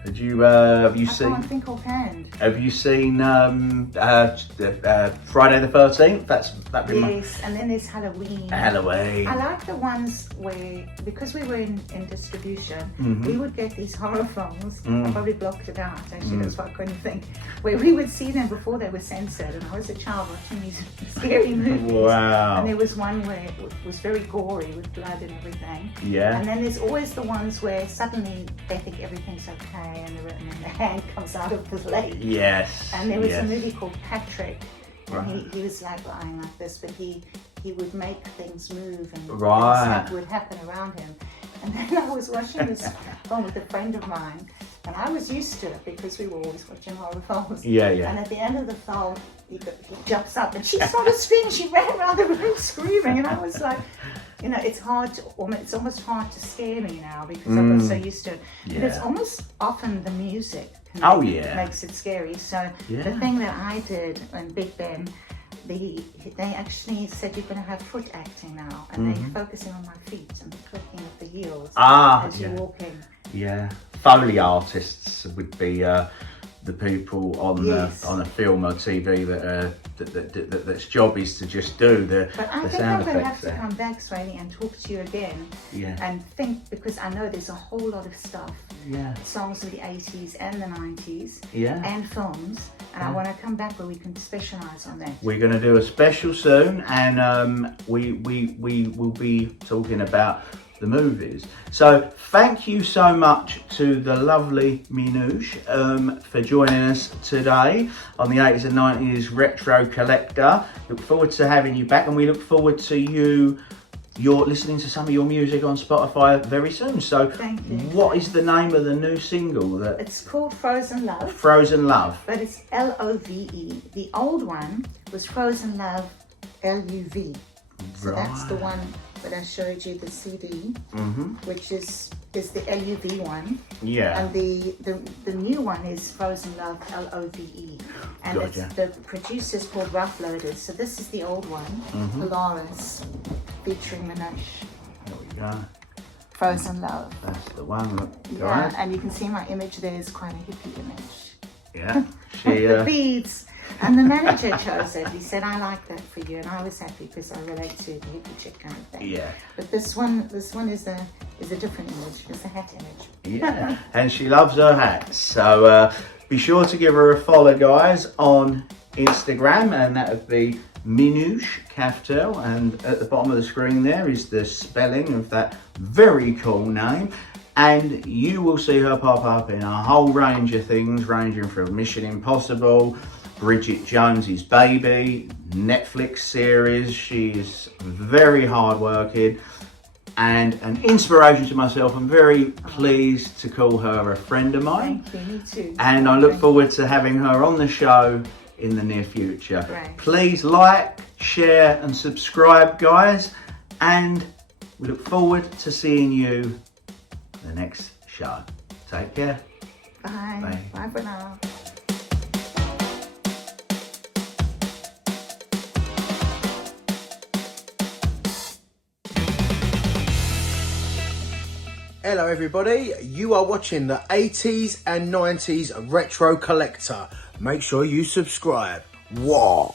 Have you seen? I can't think offhand. Have you seen Friday the 13th? That'd be and then there's Halloween. Halloween. I like the ones where, because we were in distribution, we would get these horror films. I probably blocked it out. Actually, that's why I couldn't think. Where we would see them before they were censored, and I was a child watching these scary movies. Wow. And there was one where it was very gory with blood and everything. Yeah. And then there's always the ones where suddenly they think everything's okay. And the hand comes out of the leg. Yes. And there was a movie called Patrick, and he was like lying like this, but he would make things move, and stuff would happen around him. And then I was watching this film with a friend of mine, And I was used to it because we were always watching horror films. Yeah, yeah. And at the end of the film, he jumps up and she started screaming. She ran around the room screaming, and I was like, you know, it's almost hard to scare me now because I've got so used to it. Yeah. But it's almost often the music makes it scary. So the thing that I did in Big Ben, they actually said you're going to have foot acting now, and they're focusing on my feet and the clicking of the heels as you're walking. Yeah, Foley artists would be the people on a film or TV that's job is to just do the But I the think sound I'm going to have effects to there. come back, Swaley, and talk to you again. Yeah. And think, because I know there's a whole lot of stuff. Yeah. Songs of the 80s and the 90s. Yeah. And films. And I want to come back where we can specialise on that. We're going to do a special soon, and we will be talking about the movies. So thank you so much to the lovely Minouche for joining us today on the 80s and 90s Retro Collector. Look forward to having you back, and we look forward to you're listening to some of your music on Spotify very soon. So Thank you. What is the name of the new single? It's called Frozen Love. Frozen Love. But it's Love. The old one was Frozen Love Luv. So that's the one that I showed you, the CD, which is the LUV one. Yeah. And the new one is Frozen Love Love. And Gotcha. the producer's called Rough Loaders. So this is the old one, Polaris, featuring Minouche. There we go. Frozen Love. That's the one. Look, Yeah, guys. and you can see my image there is quite a hippie image. Yeah. She, The beads. And the manager chose it. He said, I like that for you. And I was happy because I relate to the hippie chick kind of thing. Yeah. But this one is a different image. It's a hat image. Yeah, and she loves her hats. So be sure to give her a follow, guys, on Instagram, and that would be Minouche Kaftel. And at the bottom of the screen there is the spelling of that very cool name. And you will see her pop up in a whole range of things, ranging from Mission Impossible, Bridget Jones's Baby, Netflix series. She's very hardworking and an inspiration to myself. I'm very pleased to call her a friend of mine. Thank you, me too. And I look forward to having her on the show in the near future. Great. Please like, share and subscribe, guys. And we look forward to seeing you the next show. Take care. Bye. Bye. Bye for now. Hello everybody, you are watching the 80s and 90s Retro Collector. Make sure you subscribe. Whoa!